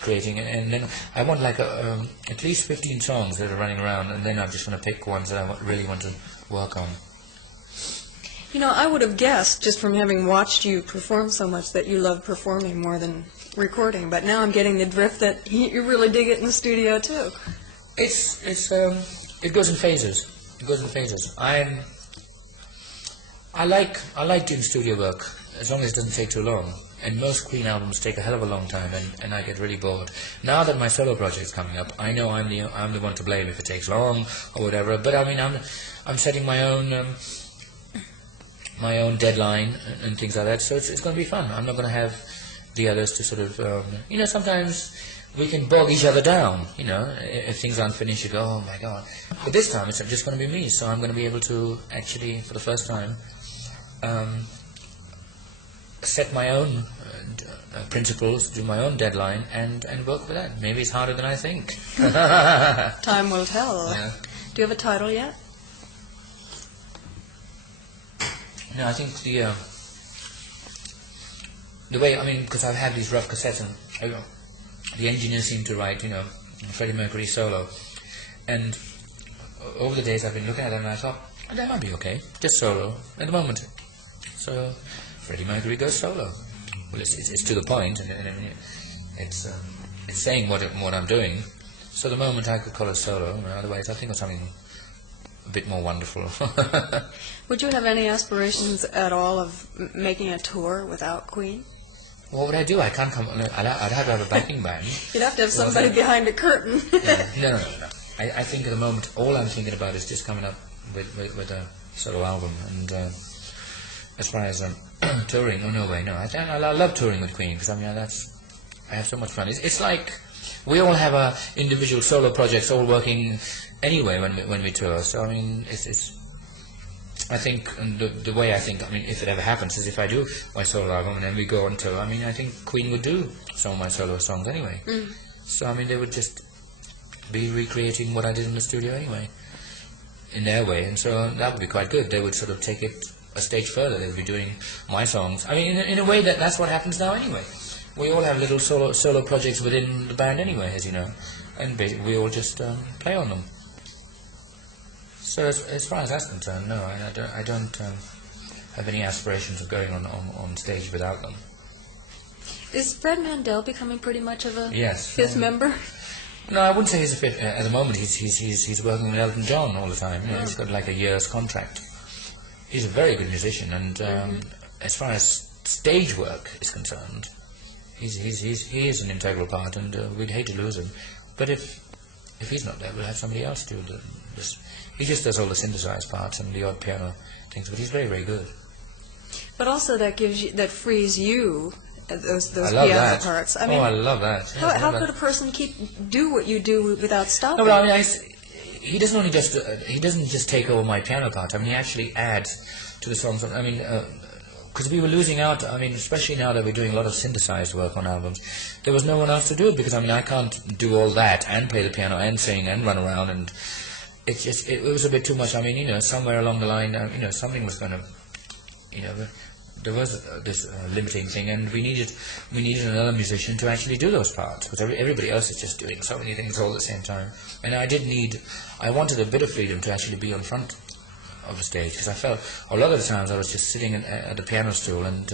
creating, and then I want like at least 15 songs that are running around, and then I'm just going to pick ones that I really want to work on. You know, I would have guessed, just from having watched you perform so much, that you love performing more than recording, but now I'm getting the drift that you really dig it in the studio too. It goes in phases. I like doing studio work as long as it doesn't take too long. And most Queen albums take a hell of a long time, and I get really bored. Now that my solo project's coming up, I know I'm the one to blame if it takes long or whatever. But I mean, I'm setting my own deadline and things like that. So it's going to be fun. I'm not going to have the others to sort of sometimes we can bog each other down. If things aren't finished, you go, oh my God. But this time it's just going to be me. So I'm going to be able to actually, for the first time, set my own principles, do my own deadline, and work with that. Maybe it's harder than I think. Time will tell. Yeah. Do you have a title yet? No, I think the way, I mean, because I've had these rough cassettes, and the engineers seem to write, Freddie Mercury solo, and over the days I've been looking at them, and I thought, that might be okay, just solo at the moment. So Freddie Mercury goes solo. Well, it's to the point, and it's saying what I'm doing. So the moment I could call it solo, otherwise I think of something a bit more wonderful. Would you have any aspirations at all of making a tour without Queen? What would I do? I can't come. I'd have to have a backing band. You'd have to have somebody behind a curtain. No. I think at the moment all I'm thinking about is just coming up with a solo album. And as far as touring, no way. I love touring with Queen, because I have so much fun. It's like we all have our individual solo projects all working anyway when we tour. So I mean, I think, and the way I think, I mean, if it ever happens, is if I do my solo album and then we go on tour, I mean, I think Queen would do some of my solo songs anyway. So I mean, they would just be recreating what I did in the studio anyway, in their way, and so that would be quite good. They would sort of take it a stage further. They would be doing my songs. I mean, in a way that's what happens now anyway. We all have little solo projects within the band anyway, as you know, and basically we all just play on them. So as far as that's concerned, no, I don't have any aspirations of going on stage without them. Is Fred Mandel becoming pretty much of a Yes, fifth member? No, I wouldn't say he's a fifth. At the moment, he's working with Elton John all the time. He's got like a year's contract. He's a very good musician, and as far as stage work is concerned, he is an integral part, and we'd hate to lose him. But if he's not there, we'll have somebody else do this. He just does all the synthesized parts and the odd piano things, but he's very, very good. But also that frees you those piano that. Parts. I mean, I love that. How could a person do what you do without stopping? No, but I mean, he doesn't just take over my piano part. I mean, he actually adds to the songs. I mean, because we were losing out. I mean, especially now that we're doing a lot of synthesized work on albums, there was no one else to do it, because I mean, I can't do all that and play the piano and sing and run around, and it was a bit too much. I mean, somewhere along the line, something was going to, there was this limiting thing, and we needed another musician to actually do those parts, because everybody else is just doing so many things all at the same time. And I wanted a bit of freedom to actually be on front of the stage, because I felt a lot of the times I was just sitting at the piano stool, and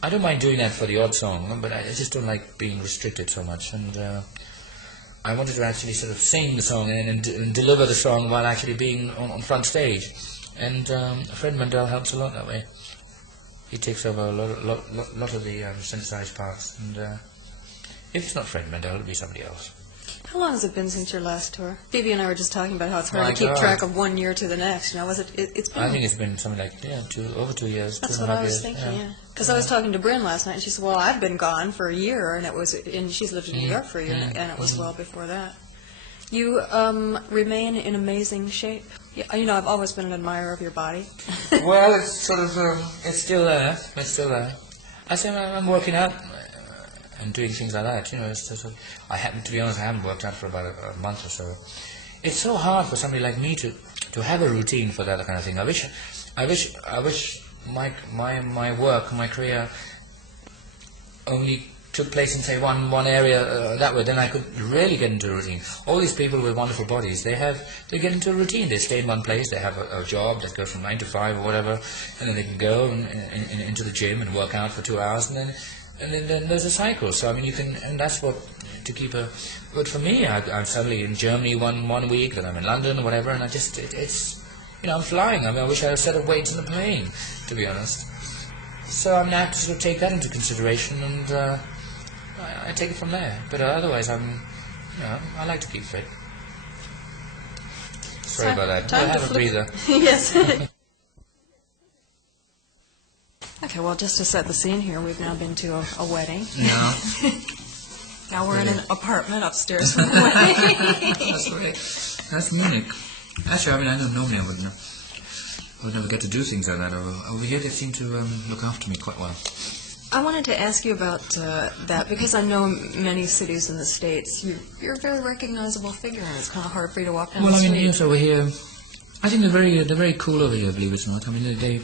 I don't mind doing that for the odd song, but I just don't like being restricted so much, and I wanted to actually sort of sing the song and deliver the song while actually being on front stage. And Fred Mandel helps a lot that way. He takes over a lot of the synthesized parts, and if it's not Fred Mandel, it'll be somebody else. How long has it been since your last tour? Phoebe and I were just talking about how it's hard My to keep God. track of 1 year to the next. You know, it's been... I think it's been something like, over 2 years, That's 2.5 what I was years. thinking, yeah. Because I was talking to Bryn last night, and she said, well, I've been gone for a year, and she's lived in New York for a year, and it was well before that. You remain in amazing shape. You know, I've always been an admirer of your body. Well, it's sort of, it's still there. It's still there. I say I'm working out and doing things like that. You know, it's just, to be honest, I haven't worked out for about a month or so. It's so hard for somebody like me to have a routine for that kind of thing. I wish my work, my career, only took place in, say, one area that way, then I could really get into a routine. All these people with wonderful bodies, they get into a routine. They stay in one place, they have a job that goes from 9 to 5 or whatever, and then they can go into the gym and work out for 2 hours, and then there's a cycle. So I mean, you can, and that's what, to keep a. But for me, I'm suddenly in Germany one week, then I'm in London or whatever, and it's you know, I'm flying. I mean, I wish I had a set of weights in the plane, to be honest. So I'm going to have to sort of take that into consideration, and I take it from there. But otherwise, I like to keep fit. Sorry about that. Time We'll to have a flip. breather. Yes. Okay, well, just to set the scene here, we've now been to a wedding. No. Now we're in an apartment upstairs from the wedding. That's right. That's Munich. Actually, I mean, I know normally I would never get to do things like that. Over here, they seem to look after me quite well. I wanted to ask you about that, because I know many cities in the States, you're a very recognizable figure, and it's kind of hard for you to walk down the Well, I street. mean, yes, over here, I think they're very cool over here, believe it or not. I mean, they're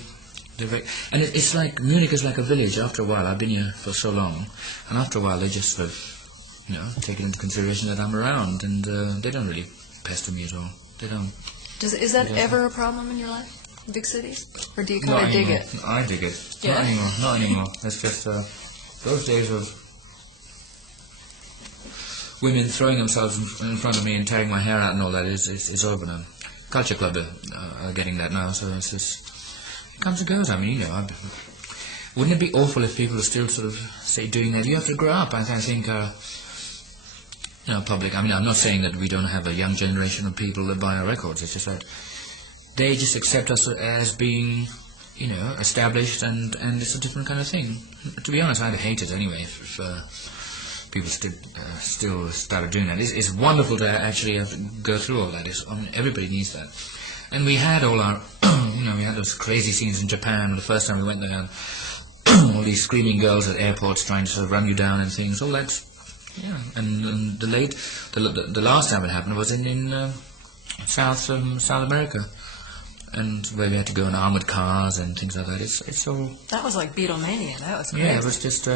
very, and it's like, Munich is like a village after a while. I've been here for so long, and after a while they just sort of, you know, take it into consideration that I'm around, and they don't really pester me at all. They don't. Is that ever a problem in your life? Big cities? Or do you Not kind of dig anymore. it? I dig it. Yeah. Not anymore. It's just those days of women throwing themselves in front of me and tearing my hair out and all that is over now. Culture Club are getting that now, so it's just, it comes and goes. I mean, you know, wouldn't it be awful if people are still sort of, say, doing that? You have to grow up. I think, you know, public, I mean, I'm not saying that we don't have a young generation of people that buy our records. It's just that they just accept us as being, you know, established, and it's a different kind of thing. To be honest, I'd hate it anyway if people still started doing that. It's wonderful to actually have to go through all that. I mean, everybody needs that. And we had all our, you know, we had those crazy scenes in Japan the first time we went there, and all these screaming girls at airports trying to sort of run you down and things. All that's, yeah. And the last time it happened was in South America. And where we had to go in armored cars and things like that. It's all. That was like Beatlemania. That was great. Yeah, it was just,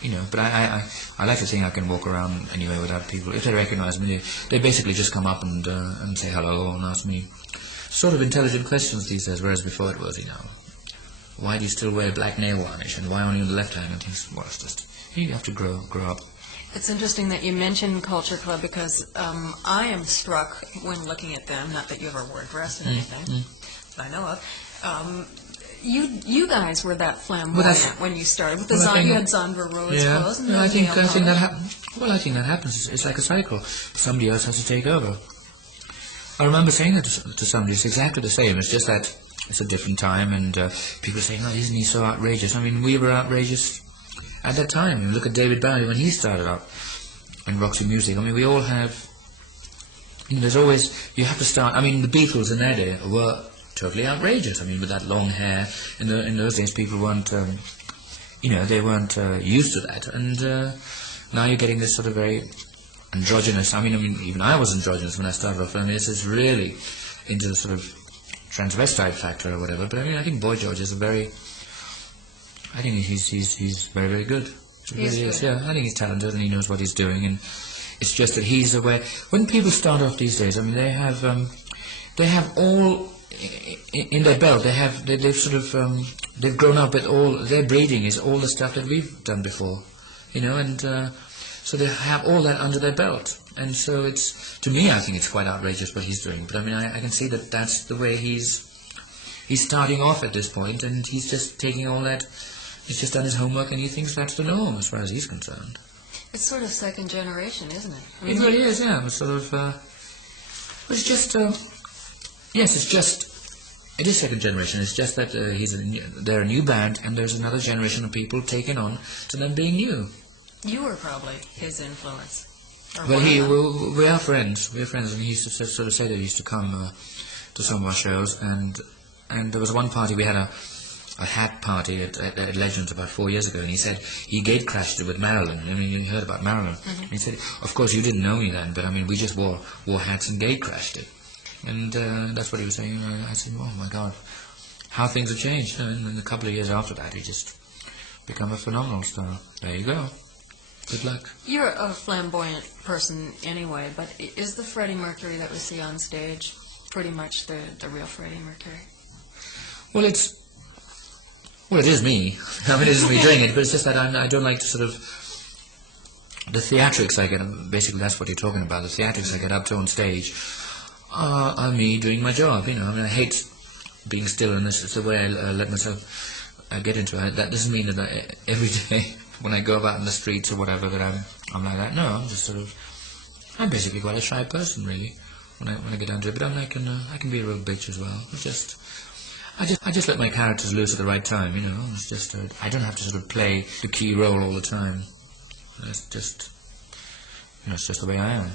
you know. But I like to think I can walk around anywhere without people. If they recognise me, they basically just come up and say hello and ask me sort of intelligent questions these days. Whereas before it was, you know, why do you still wear black nail varnish and why only on the left hand and things. Well, it's just, you have to grow up. It's interesting that you mentioned Culture Club, because I am struck when looking at them, not that you ever wore a dress or anything, that I know of. You guys were that flamboyant when you started. With you had Zandra Rhodes clothes. And I think that happens. Well, I think that happens. It's like a cycle. Somebody else has to take over. I remember saying that to somebody. It's exactly the same. It's just that it's a different time, and people say, "No, isn't he so outrageous?" I mean, we were outrageous at that time. You look at David Bowie when he started up in Roxy Music. I mean, we all have, you know, there's always, you have to start. I mean, the Beatles in their day were totally outrageous. I mean, with that long hair, in those days people weren't, you know, they weren't used to that. And now you're getting this sort of very androgynous, I mean, even I was androgynous when I started off. I mean, this is really into the sort of transvestite factor or whatever. But I mean, I think Boy George is I think he's very, very good. He really is. Yeah, I think he's talented and he knows what he's doing, and it's just that he's aware. When people start off these days, I mean, they have all in their belt. They've sort of they've grown up with all their breeding is all the stuff that we've done before, you know, and so they have all that under their belt. And so it's, to me, I think it's quite outrageous what he's doing. But I mean, I can see that that's the way he's starting off at this point, and he's just taking all that. He's just done his homework, and he thinks that's the norm as far as he's concerned. It's sort of second generation, isn't it? I It really is, yeah. It's sort of, it's just, yes, it's just, it is second generation. It's just that they're a new band, and there's another generation of people taking on to them being new. You were probably his influence. Well, we are friends. We're friends, and he used to sort of say that he used to come to some of our shows, and there was one party, we had a hat party at Legends about 4 years ago, and he said he gate crashed it with Marilyn. I mean, you heard about Marilyn. Mm-hmm. He said, of course you didn't know me then, but I mean, we just wore hats and gate crashed it. And that's what he was saying. I said, oh my God, how things have changed. And then a couple of years after that, he just become a phenomenal star. There you go. Good luck. You're a flamboyant person anyway, but is the Freddie Mercury that we see on stage pretty much the real Freddie Mercury? Well, it is me. I mean, it is me doing it, but it's just that I don't like to sort of... The theatrics I get, basically that's what you're talking about, the theatrics I get up to on stage are me doing my job, you know. I mean, I hate being still, and this is the way I let myself get into it. That doesn't mean that every day when I go about in the streets or whatever that I'm like that. No, I'm just sort of... I'm basically quite a shy person, really, when I get down to it. But I can be a real bitch as well. I just let my characters loose at the right time, you know. It's just I don't have to sort of play the key role all the time. It's just, you know, it's just the way I am.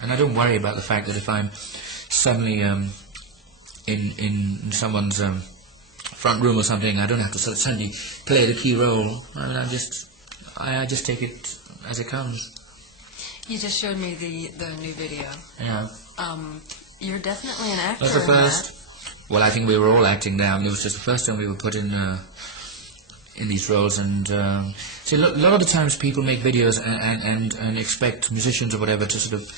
And I don't worry about the fact that if I'm suddenly in someone's front room or something, I don't have to sort of suddenly play the key role. I mean, I just take it as it comes. You just showed me the new video. Yeah. You're definitely an actor. That's the first. Well, I think we were all acting down. It was just the first time we were put in these roles, and see, a lot of the times people make videos and expect musicians or whatever to sort of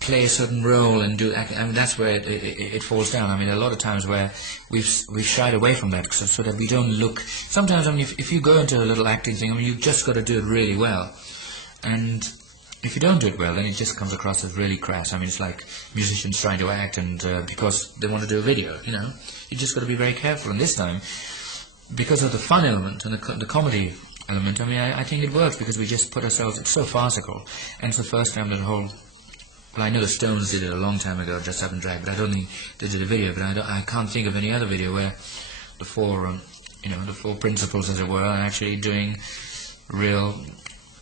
play a certain role and do. I mean, that's where it falls down. I mean, a lot of times where we've shied away from that so that we don't look. Sometimes, I mean, if you go into a little acting thing, I mean, you've just got to do it really well, and if you don't do it well, then it just comes across as really crass. I mean, it's like musicians trying to act, and because they want to do a video, you know, you just got to be very careful. And this time, because of the fun element and the comedy element, I mean, I think it works because we just put ourselves. It's so farcical, and it's the first time that the whole. Well, I know the Stones did it a long time ago, Dressed Up in Drag, but I don't think they did a video. But I can't think of any other video where the four principals, as it were, are actually doing real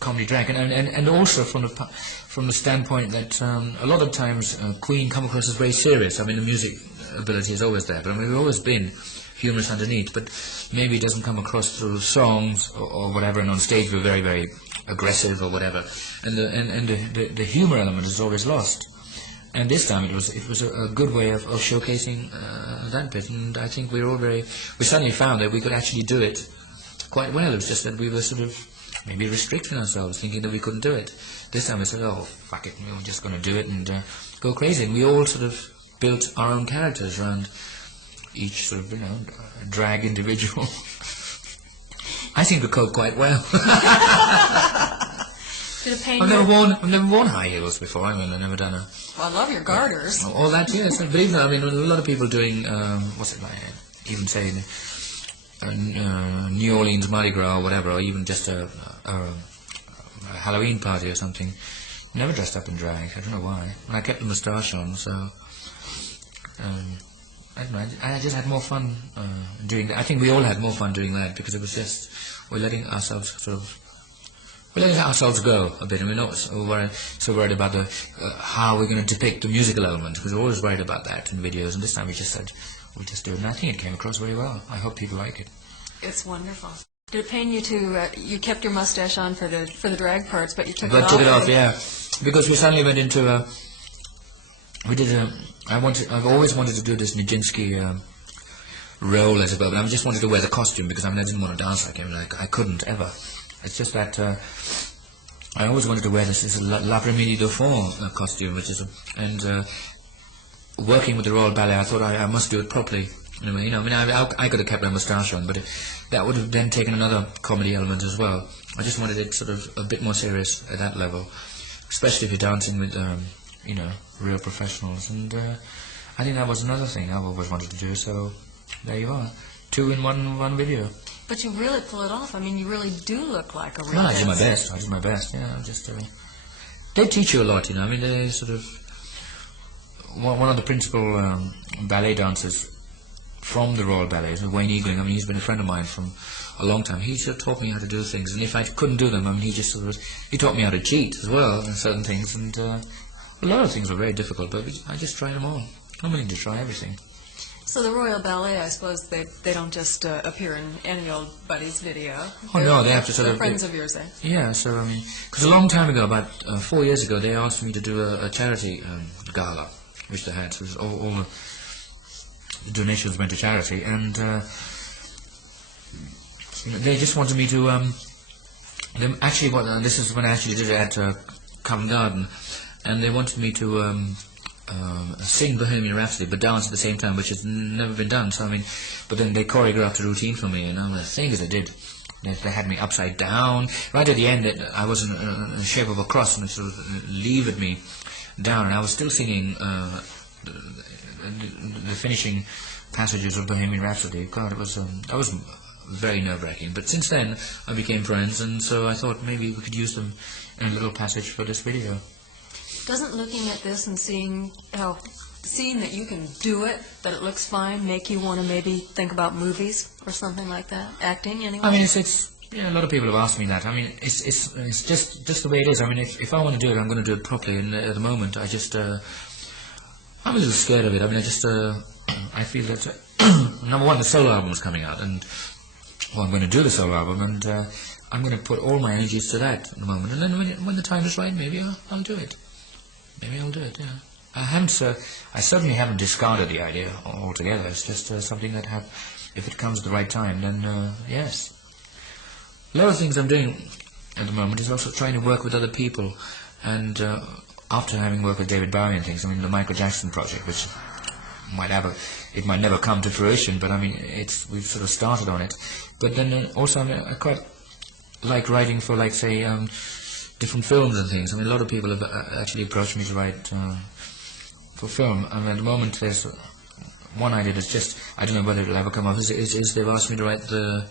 comedy drag, and also from the standpoint that a lot of times Queen come across as very serious. I mean, the music ability is always there, but I mean, we've always been humorous underneath, but maybe it doesn't come across through songs or whatever, and on stage we're very, very aggressive or whatever, and the humor element is always lost. And this time it was a good way of showcasing that bit, and I think we suddenly found that we could actually do it quite well. It was just that we were sort of maybe restricting ourselves, thinking that we couldn't do it. This time we said, oh, fuck it, we're just going to do it and go crazy. And we all sort of built our own characters around each sort of, you know, drag individual. I seem to cope quite well. Did it pain I've never worn high heels before. I mean, I've never done a... Well, I love your garters. All that, yes. I believe that. I mean, a lot of people doing, what's it like, even saying... New Orleans Mardi Gras or whatever, or even just a Halloween party or something. Never dressed up in drag. I don't know why. And I kept the moustache on, so I don't know. I just had more fun doing that. I think we all had more fun doing that because it was just we're letting ourselves go a bit, and we're not so worried about the how we're going to depict the musical element, because we're always worried about that in videos. And this time we just said we'll just do it, and I think it came across very well. I hope people like it. It's wonderful. Did it pain you to? You kept your mustache on for the drag parts, but you took it off. Took it off, yeah, because we suddenly went into a. We did a. I've always wanted to do this Nijinsky role as well, but I just wanted to wear the costume because I didn't want to dance like him. Like I couldn't ever. It's just that I always wanted to wear this L'Après-midi Dauphin costume, which is working with the Royal Ballet. I thought I must do it properly. Anyway, I could have kept my moustache on, but that would have then taken another comedy element as well. I just wanted it sort of a bit more serious at that level, especially if you're dancing with, real professionals. And I think that was another thing I've always wanted to do. So there you are, 2 in 1 video. But you really pull it off. I mean, you really do look like a real No, I did my dancer. best. I did my best. Yeah, just they teach you a lot, you know. I mean, they sort of one of the principal ballet dancers from the Royal Ballet, Wayne Eagling. I mean, he's been a friend of mine from a long time. He sort of taught me how to do things, and if I couldn't do them, I mean, he just sort of he taught me how to cheat as well in certain things, and a lot of things were very difficult, but I just tried them all. I'm willing to try everything. So the Royal Ballet, I suppose they don't just appear in any old buddy's video. Oh no, they have to sort they're of friends of yours, eh? Yeah, so I mean, because a long time ago, about 4 years ago, they asked me to do a charity gala, which they had. So it was all the donations went to charity, and they just wanted me to. This is when I actually did it at Covent Garden, and they wanted me to sing Bohemian Rhapsody, but dance at the same time, which has never been done. So I mean, but then they choreographed a routine for me, and the thing is, they did. They had me upside down. Right at the end, I was in the shape of a cross, and it sort of levered me down, and I was still singing the finishing passages of Bohemian Rhapsody. God, that was very nerve-wracking. But since then, I became friends, and so I thought maybe we could use them in a little passage for this video. Doesn't looking at this and seeing that you can do it, that it looks fine, make you want to maybe think about movies or something like that? Acting, anyway? I mean, it's a lot of people have asked me that. I mean, it's just the way it is. I mean, if I want to do it, I'm going to do it properly. And at the moment, I just I'm a little scared of it. I mean, I feel that number one, the solo album is coming out, and I'm going to do the solo album, and I'm going to put all my energies to that at the moment. And then when the time is right, maybe I'll do it. Maybe I'll do it. Yeah. I certainly haven't discarded the idea altogether. It's just something that if it comes at the right time, then yes. A lot of things I'm doing at the moment is also trying to work with other people, and after having worked with David Bowie and things, I mean, the Michael Jackson project, which might never come to fruition, but I mean, we've sort of started on it. But then also, I quite like writing for, like, say, different films and things. I mean, a lot of people have actually approached me to write for film. I mean, at the moment, there's one idea that's just, I don't know whether it'll ever come off, is they've asked me to write the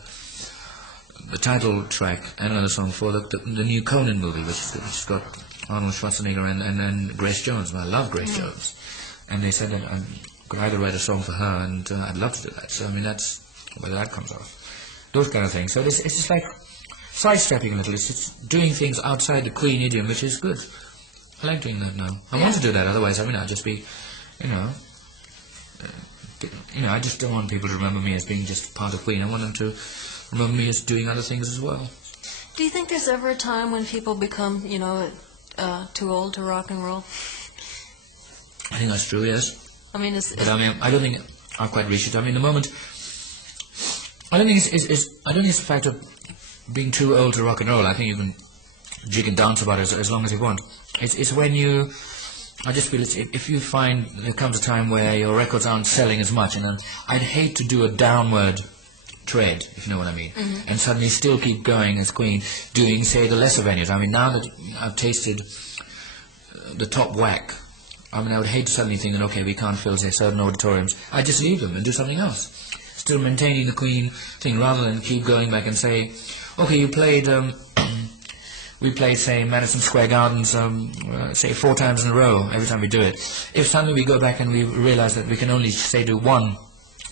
title track and another song for the new Conan movie, which has got Arnold Schwarzenegger and Grace Jones. Well, I love Grace Jones. And they said that I could either write a song for her, and I'd love to do that. So, I mean, that's whether that comes off. Those kind of things. So it's just like sidestepping a little. It's just doing things outside the Queen idiom, which is good. I like doing that now. I want to do that, otherwise, I mean, I'd just be, I just don't want people to remember me as being just part of Queen. I want them to remember me as doing other things as well. Do you think there's ever a time when people become, too old to rock and roll? I think that's true, yes. I mean, I don't think I've quite reached it. I mean, the moment, I don't think it's a fact of being too old to rock and roll. I think you can jig and dance about it as long as you want. It's when I just feel if you find there comes a time where your records aren't selling as much, and I'd hate to do a downward tread, if you know what I mean, and suddenly still keep going as Queen, doing, say, the lesser venues. I mean, now that I've tasted the top whack, I mean, I would hate to suddenly think that, okay, we can't fill, say, certain auditoriums. I'd just leave them and do something else. Still maintaining the Queen thing, rather than keep going back and say, okay, you played, we played, say, Madison Square Gardens, say, 4 times in a row, every time we do it. If suddenly we go back and we realize that we can only, say, do one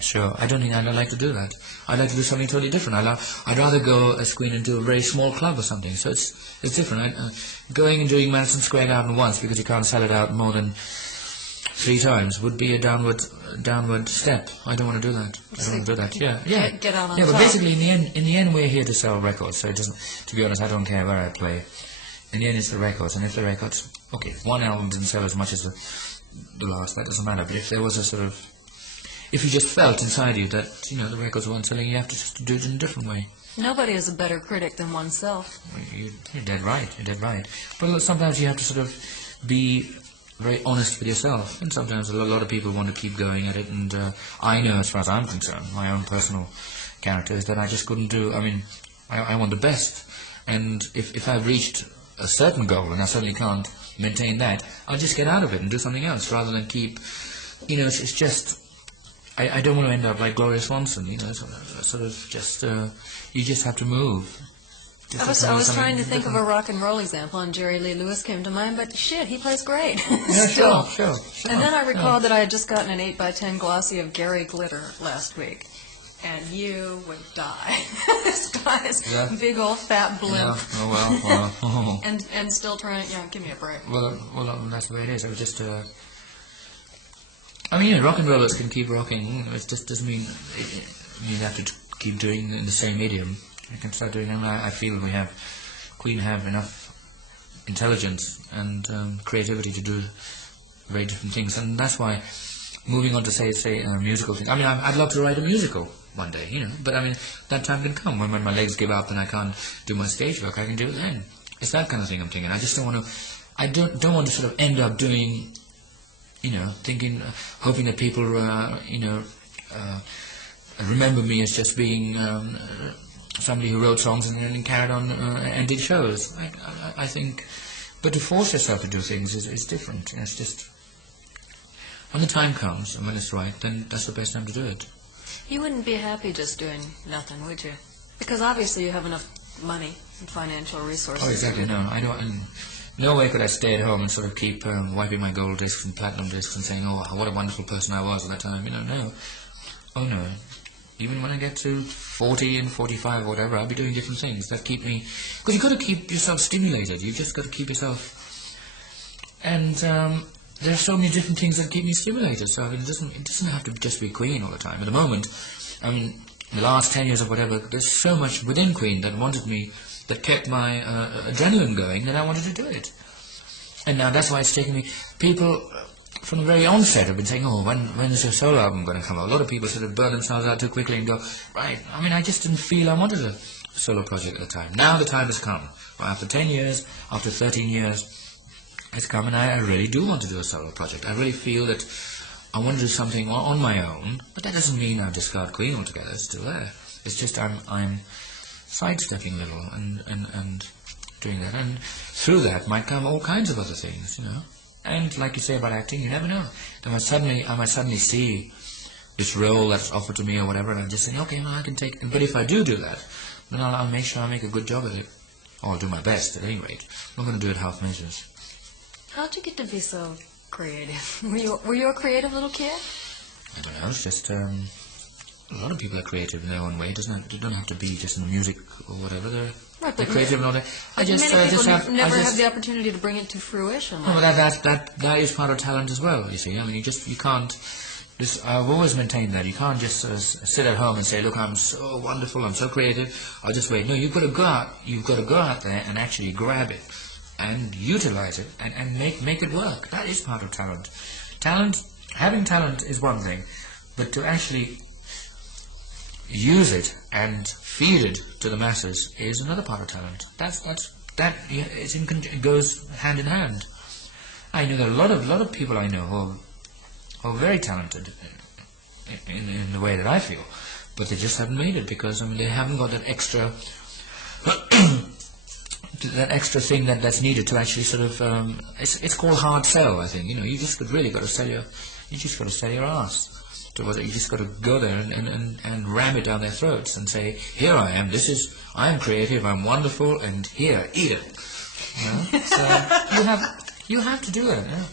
show, I don't think I'd like to do that. I'd like to do something totally different. I'd rather go as Queen and do a very small club or something. So it's different. Going and doing Madison Square Garden once because you can't sell it out more than 3 times would be a downward step. I don't want to do that. I don't want to do that. Yeah. Get out on top. But basically, in the end, we're here to sell records. So it doesn't. To be honest, I don't care where I play. In the end, it's the records. And if the records, okay, one album didn't sell as much as the last, that doesn't matter. But if there was a sort of, if you just felt inside you that the records weren't selling, you have to just do it in a different way. Nobody is a better critic than oneself. You're dead right. You're dead right. But sometimes you have to sort of be very honest with yourself, and sometimes a lot of people want to keep going at it, and I know, as far as I'm concerned, my own personal character is that I just couldn't do. I mean, I want the best, and if I've reached a certain goal and I suddenly can't maintain that, I'll just get out of it and do something else rather than keep. It's just I don't want to end up like Gloria Swanson, you know, sort of just, you just have to move. I was trying to think of a rock and roll example, and Jerry Lee Lewis came to mind, but shit, he plays great. Yeah, Still. sure. And then I recalled that I had just gotten an 8x10 glossy of Gary Glitter last week, and you would die. This guy's big old fat blimp. Yeah. Oh, well. And still trying, give me a break. Well, that's the way it is. It was just, I mean, rock and rollers can keep rocking. It just doesn't mean you have to keep doing it in the same medium. You can start doing them. I feel Queen have enough intelligence and creativity to do very different things, and that's why moving on to say a musical thing. I mean, I'd love to write a musical one day, you know. But I mean, that time can come when my legs give up and I can't do my stage work. I can do it then. It's that kind of thing I'm thinking. I just don't want to. I don't want to sort of end up doing, you know, thinking, hoping that people, remember me as just being somebody who wrote songs and then carried on and did shows. I think, but to force yourself to do things is different. It's just, when the time comes and when it's right, then that's the best time to do it. You wouldn't be happy just doing nothing, would you? Because obviously you have enough money and financial resources. Oh, exactly. No, I don't. In no way could I stay at home and sort of keep wiping my gold discs and platinum discs and saying, "Oh, what a wonderful person I was at that time." You know, no. Oh no. Even when I get to 40 and 45 or whatever, I'll be doing different things that keep me... Because you've got to keep yourself stimulated. You've just got to keep yourself... And there are so many different things that keep me stimulated. So it doesn't have to just be Queen all the time. At the moment, I mean, the last 10 years or whatever, there's so much within Queen that kept my adrenaline going that I wanted to do it. And now that's why it's taken me... People... From the very onset, I've been saying, "Oh, when is your solo album going to come out?" A lot of people sort of burn themselves out too quickly and go, "Right." I mean, I just didn't feel I wanted a solo project at the time. Now the time has come. Well, after 10 years, after 13 years, it's come, and I really do want to do a solo project. I really feel that I want to do something on my own, but that doesn't mean I've discarded Queen altogether. It's still there. It's just I'm sidestepping a little and doing that, and through that might come all kinds of other things, you know. And like you say about acting, you never know. I might suddenly see this role that's offered to me or whatever, and I'm just saying, okay, well, I can take it. But if I do that, then I'll make sure I make a good job of it. Or I'll do my best, at any rate. I'm not going to do it half measures. How'd you get to be so creative? Were you a creative little kid? I don't know, it's just, a lot of people are creative in their own way. It don't have to be just in the music or whatever. They're creative and all that. Many people never have the opportunity to bring it to fruition. No, but that is part of talent as well, you see. I mean, you can't... I've always maintained that. You can't just sit at home and say, "Look, I'm so wonderful, I'm so creative, I'll just wait." No, you've got to go out there and actually grab it and utilize it and make it work. That is part of talent. Having talent is one thing, but to actually use it and feed it to the masses is another part of talent. It goes hand in hand. I know there are a lot of people I know who are very talented in the way that I feel, but they just haven't made it because they haven't got that extra thing that's needed to actually sort of it's called hard sell. I think you just really got to sell your ass. You just got to go there and ram it down their throats and say, "Here I am. I'm creative. I'm wonderful, and here, eat it." So you have to do it. Yeah.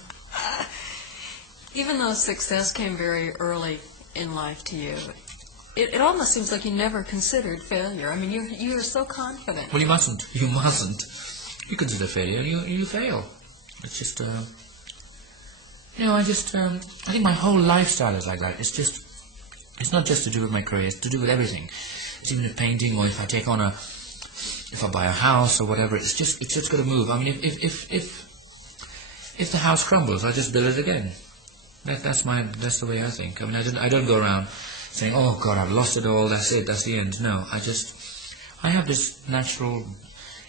Even though success came very early in life to you, it almost seems like you never considered failure. I mean, you were so confident. Well, you mustn't. You mustn't. You consider failure, and you fail. It's just. I think my whole lifestyle is like that. It's not just to do with my career, it's to do with everything. It's even with painting, or if I buy a house or whatever, it's just got to move. I mean, if the house crumbles, I just build it again. That's the way I think. I mean, I don't go around saying, "Oh God, I've lost it all, that's it, that's the end." No, I have this natural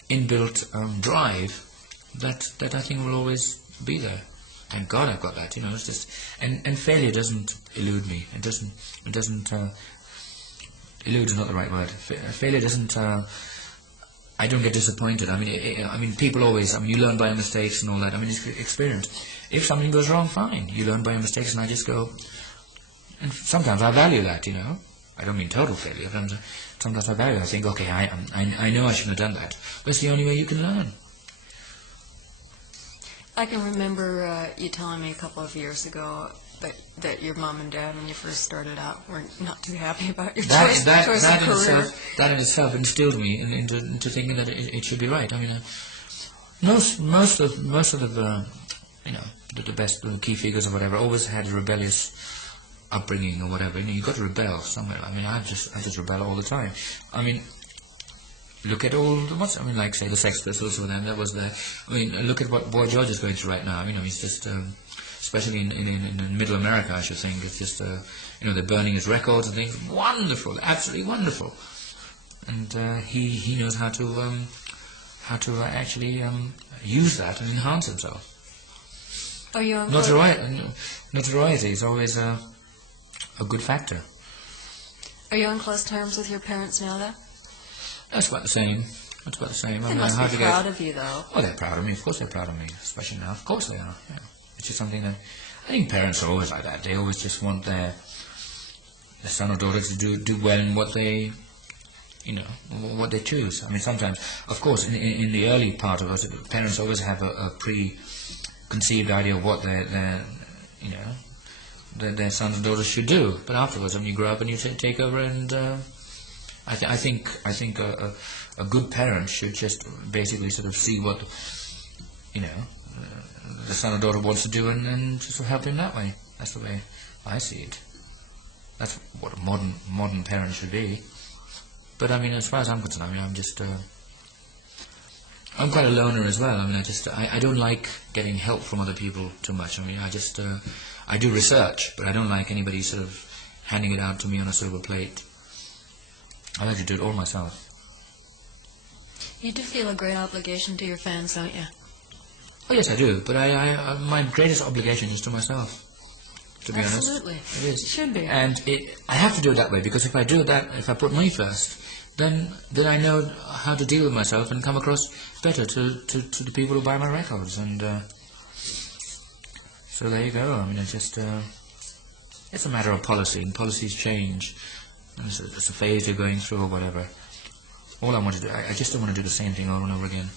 inbuilt drive that I think will always be there. Thank God I've got that, it's just, and failure doesn't elude me. It doesn't, elude is not the right word. Failure doesn't, I don't get disappointed. I mean, people always, you learn by your mistakes and all that. I mean, it's experience. If something goes wrong, fine. You learn by your mistakes, and I just go, And sometimes I value that, you know. I don't mean total failure. Sometimes I value it. I think, okay, I know I shouldn't have done that. But it's the only way you can learn. I can remember you telling me a couple of years ago that your mom and dad, when you first started out, were not too happy about your choice of career. That in itself instilled me into thinking that it should be right. I mean, most of the you know, the best key figures or whatever always had a rebellious upbringing or whatever. You know, you got to rebel somewhere. I mean, I just rebel all the time. I mean, look at all the what's. I mean, like say the Sex Pistols or them. That was the. I mean, look at what Boy George is going through right now. You know, he's just. Especially in Middle America, I should think. It's just, you know, they're burning his records and things. Wonderful, absolutely wonderful. And he knows how to actually use that and enhance himself. Are you on Notoriety is always a good factor. Are you on close terms with your parents now, though? That's about the same. That's about the same. They must be proud of you, though. Oh, they're proud of me. Of course they're proud of me, especially now. Of course they are, yeah. It's just something that I think parents are always like that. They always just want their son or daughter to do well in what they, you know, what they choose. I mean, sometimes, of course, in the early part of us, parents always have a preconceived idea of what their you know, their sons and daughters should do. But afterwards, when you grow up and you take over, and I think a good parent should just basically sort of see what, you know, the son or daughter wants to do, and just help him that way. That's the way I see it. That's what a modern parent should be. But I mean, as far as I'm concerned, I mean, I'm just I'm quite a loner as well. I mean, I don't like getting help from other people too much. I mean, I do research, but I don't like anybody sort of handing it out to me on a silver plate. I like to do it all myself. You do feel a great obligation to your fans, don't you? Oh yes, I do. But my greatest obligation is to myself. To be honest, absolutely, it is. It should be. And I have to do it that way, because if I do that, if I put me first, then I know how to deal with myself and come across better to the people who buy my records. And so there you go. I mean, it's a matter of policy, and policies change. And it's a phase you're going through or whatever. All I want to do, I just don't want to do the same thing over and over again.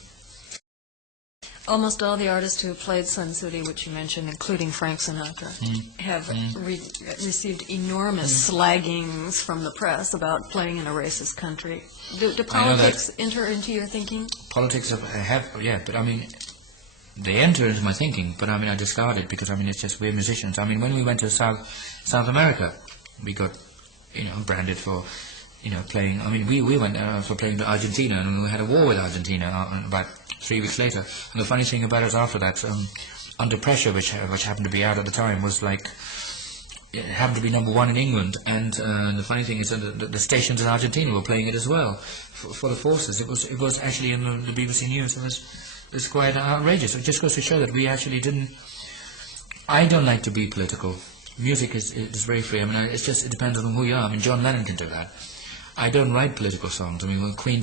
Almost all the artists who have played Sun City, which you mentioned, including Frank Sinatra, have received enormous slaggings from the press about playing in a racist country. Do politics enter into your thinking? Politics have, yeah, but I mean, they enter into my thinking, but I mean, I discard it because, I mean, it's just we're musicians. I mean, when we went to South America, we got, you know, branded for, you know, playing. I mean, we went for playing to Argentina, and we had a war with Argentina about 3 weeks later. And the funny thing about it after that, Under Pressure, which happened to be out at the time, was like, it happened to be #1 in England. And the funny thing is that the stations in Argentina were playing it as well for the forces. It was actually in the BBC News. It's quite outrageous. It just goes to show that we actually didn't. I don't like to be political. Music is very free. I mean, it depends on who you are. I mean, John Lennon can do that. I don't write political songs. I mean, when Queen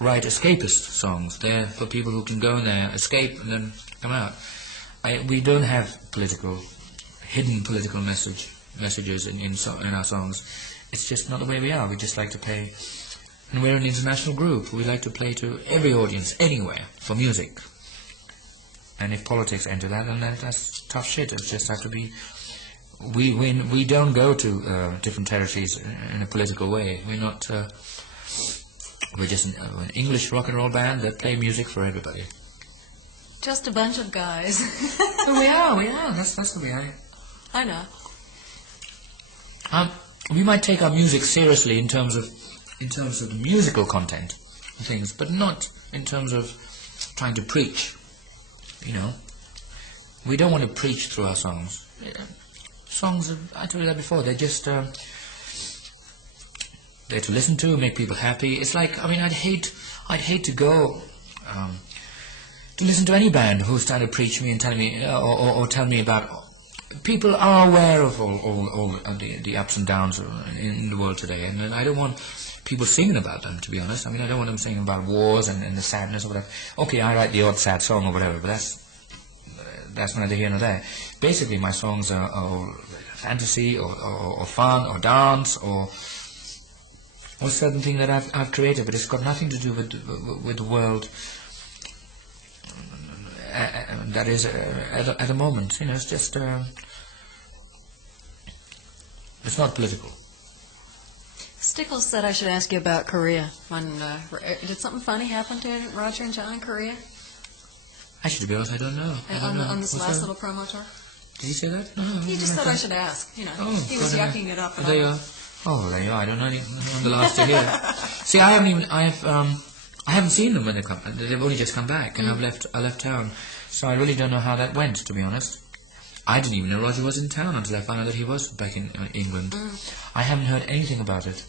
write escapist songs. They're for people who can go in there, escape, and then come out. We don't have hidden political messages in our songs. It's just not the way we are. We just like to play, and we're an international group. We like to play to every audience, anywhere, for music. And if politics enter that, then that's tough shit. It just have to be. We don't go to different territories in a political way. We're not. We're just an English rock and roll band that play music for everybody. Just a bunch of guys. we are. That's the way I know. We might take our music seriously in terms of the musical content and things, but not in terms of trying to preach. You know, we don't want to preach through our songs. Songs, I told you that before. They're just. They're to listen to, make people happy. It's like, I mean, I'd hate to go to listen to any band who's trying to preach me and tell me or tell me about. People are aware of all the ups and downs in the world today, and I don't want people singing about them. To be honest, I mean, I don't want them singing about wars and the sadness or whatever. Okay, I write the odd sad song or whatever, but that's neither here nor there. Basically, my songs are fantasy or fun or dance or certain thing that I've created, but it's got nothing to do with the world that is at the moment. You know, it's just it's not political. Stickles said I should ask you about Korea. Did something funny happen to Roger and John in Korea? Actually, to be honest, I don't know. On this last little promo tour? Did he say that? No, He just said I should ask. You know, he was yucking it up. There you are. Oh, there you are. I don't know. I'm the last to hear. See, I haven't seen them when they come. They've only just come back, and I left town, so I really don't know how that went. To be honest, I didn't even know Roger was in town until I found out that he was back in England. I haven't heard anything about it.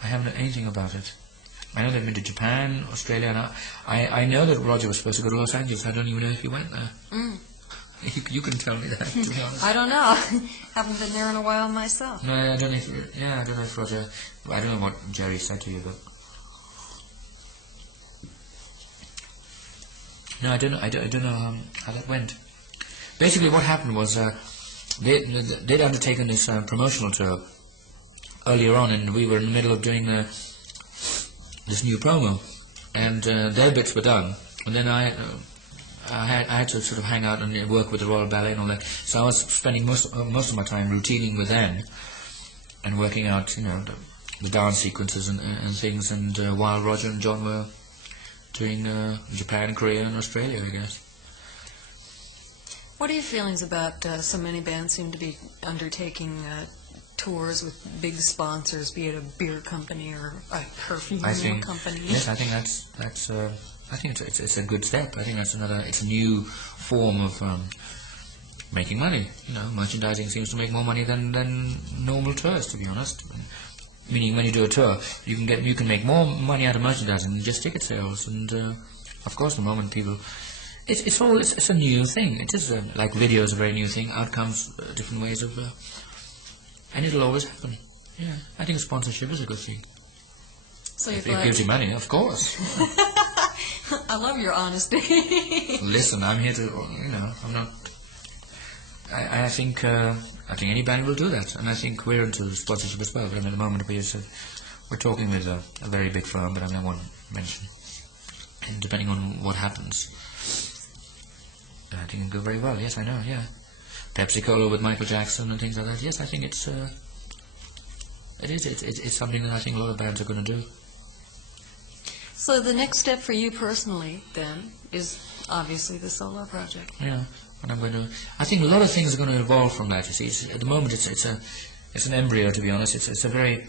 I know they've been to Japan, Australia, and I know that Roger was supposed to go to Los Angeles. I don't even know if he went there. You can tell me that, to be honest. I don't know. Haven't been there in a while myself. No, I don't know if Roger... I don't know what Jerry said to you, but... No, I don't know how that went. Basically, what happened was they'd undertaken this promotional tour earlier on, and we were in the middle of doing this new promo, and their bits were done, and then I had to sort of hang out and work with the Royal Ballet and all that. So I was spending most of my time routining with them and working out, you know, the dance sequences and things. And while Roger and John were doing Japan, Korea, and Australia, I guess. What are your feelings about so many bands seem to be undertaking tours with big sponsors, be it a beer company or a perfume company? Yes, I think that's. I think it's a good step. I think it's a new form of making money. You know, merchandising seems to make more money than normal tours, to be honest. Meaning, when you do a tour, you can make more money out of merchandising than just ticket sales. And of course, the moment people, it's a new thing. It is like video is a very new thing. Out comes different ways of, and it'll always happen. Yeah, I think sponsorship is a good thing. So if it gives you money, of course. I love your honesty. Listen, I'm here to, you know, I'm not. I think any band will do that, and I think we're into sponsorship as well. But at the moment, we're talking with a very big firm, but I won't mention. And depending on what happens, I think it'll go very well. Yes, I know. Yeah, Pepsi Cola with Michael Jackson and things like that. Yes, I think it's something that I think a lot of bands are going to do. So the next step for you personally, then, is obviously the solo project. Yeah, and I'm going to. I think a lot of things are going to evolve from that. You see, at the moment it's an embryo, to be honest. It's a very,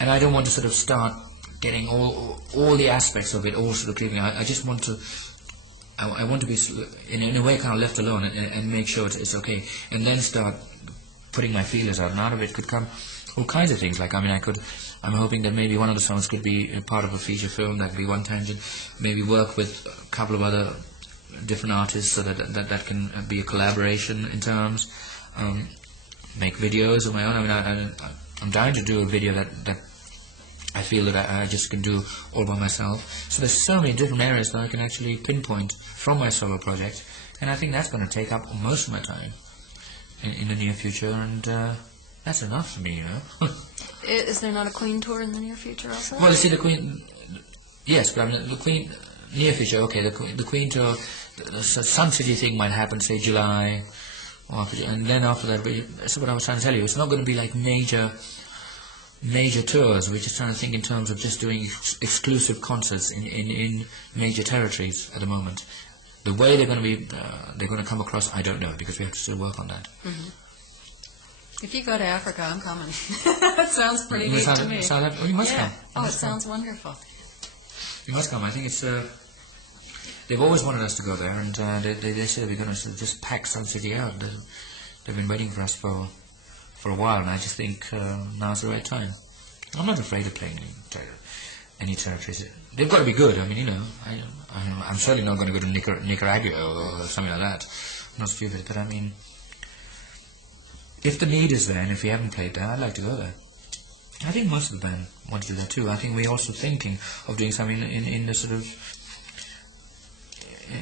and I don't want to sort of start getting all the aspects of it all sort of clearly. I just want to. I want to be in a way kind of left alone and make sure it's okay, and then start putting my feelers out. And out of it could come all kinds of things. Like, I mean, I'm hoping that maybe one of the songs could be a part of a feature film. That could be one tangent. Maybe work with a couple of other different artists so that can be a collaboration in terms. Make videos of my own. I mean, I'm dying to do a video that I feel that I just can do all by myself. So there's so many different areas that I can actually pinpoint from my solo project, and I think that's going to take up most of my time in the near future, and that's enough for me, you know. Is there not a Queen tour in the near future also? Well, you see, the Queen, yes, but I mean, the Queen, near future, okay, the Queen tour, the Sun City thing might happen, say, July, and then after that, that's what I was trying to tell you, it's not going to be like major tours. We're just trying to think in terms of just doing exclusive concerts in major territories at the moment. The way they're going to come across, I don't know, because we have to still work on that. Mm-hmm. If you go to Africa, I'm coming. That sounds pretty neat to me. Oh, you must come. Oh, it sounds wonderful. You must come. I think it's. They've always wanted us to go there, and they said we're going to just pack Sun City out. They've been waiting for us for a while, and I just think now's the right time. I'm not afraid of playing any territories. They've got to be good. I mean, you know, I'm certainly not going to go to Nicaragua or something like that. I'm not stupid, but I mean, if the need is there, and if we haven't played there, I'd like to go there. I think most of the band want to do that too. I think we're also thinking of doing something in the sort of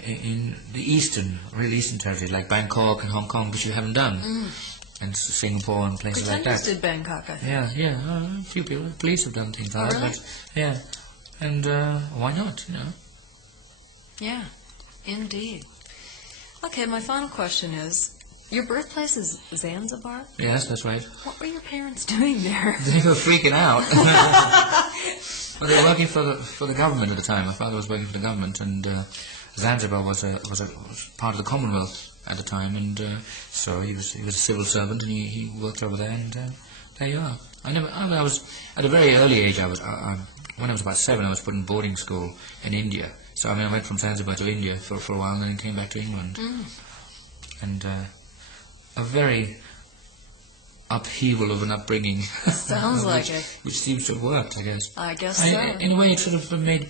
in the real eastern territories, like Bangkok and Hong Kong, which we haven't done. and Singapore and places like Pretenders that. did Bangkok, I think. Yeah. A few people, police have done things like that. Really? But, yeah, and why not? Yeah, indeed. Okay, my final question is, your birthplace is Zanzibar? Yes, that's right. What were your parents doing there? They were freaking out. Well, they were working for the government at the time. My father was working for the government, and Zanzibar was part of the Commonwealth at the time, and so he was a civil servant, and he worked over there, and there you are. I was at a very early age. When I was about 7, I was put in boarding school in India. So I went from Zanzibar to India for a while, and then came back to England, and a very upheaval of an upbringing. Sounds like it. Which seems to have worked, I guess. I guess so. In a way, it sort of made...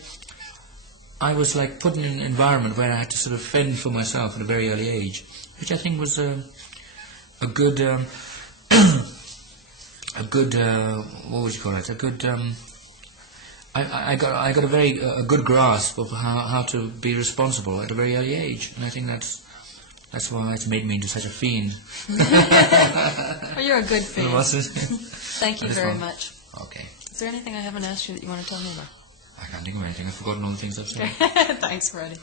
I was like put in an environment where I had to sort of fend for myself at a very early age, which I think was a good... what would you call it? A good... I got a very good grasp of how to be responsible at a very early age, and I think that's why it's made me into such a fiend. Well, you're a good fiend. Thank you very much. Okay. Is there anything I haven't asked you that you want to tell me about? I can't think of anything. I've forgotten all the things I've said. Thanks, Freddie.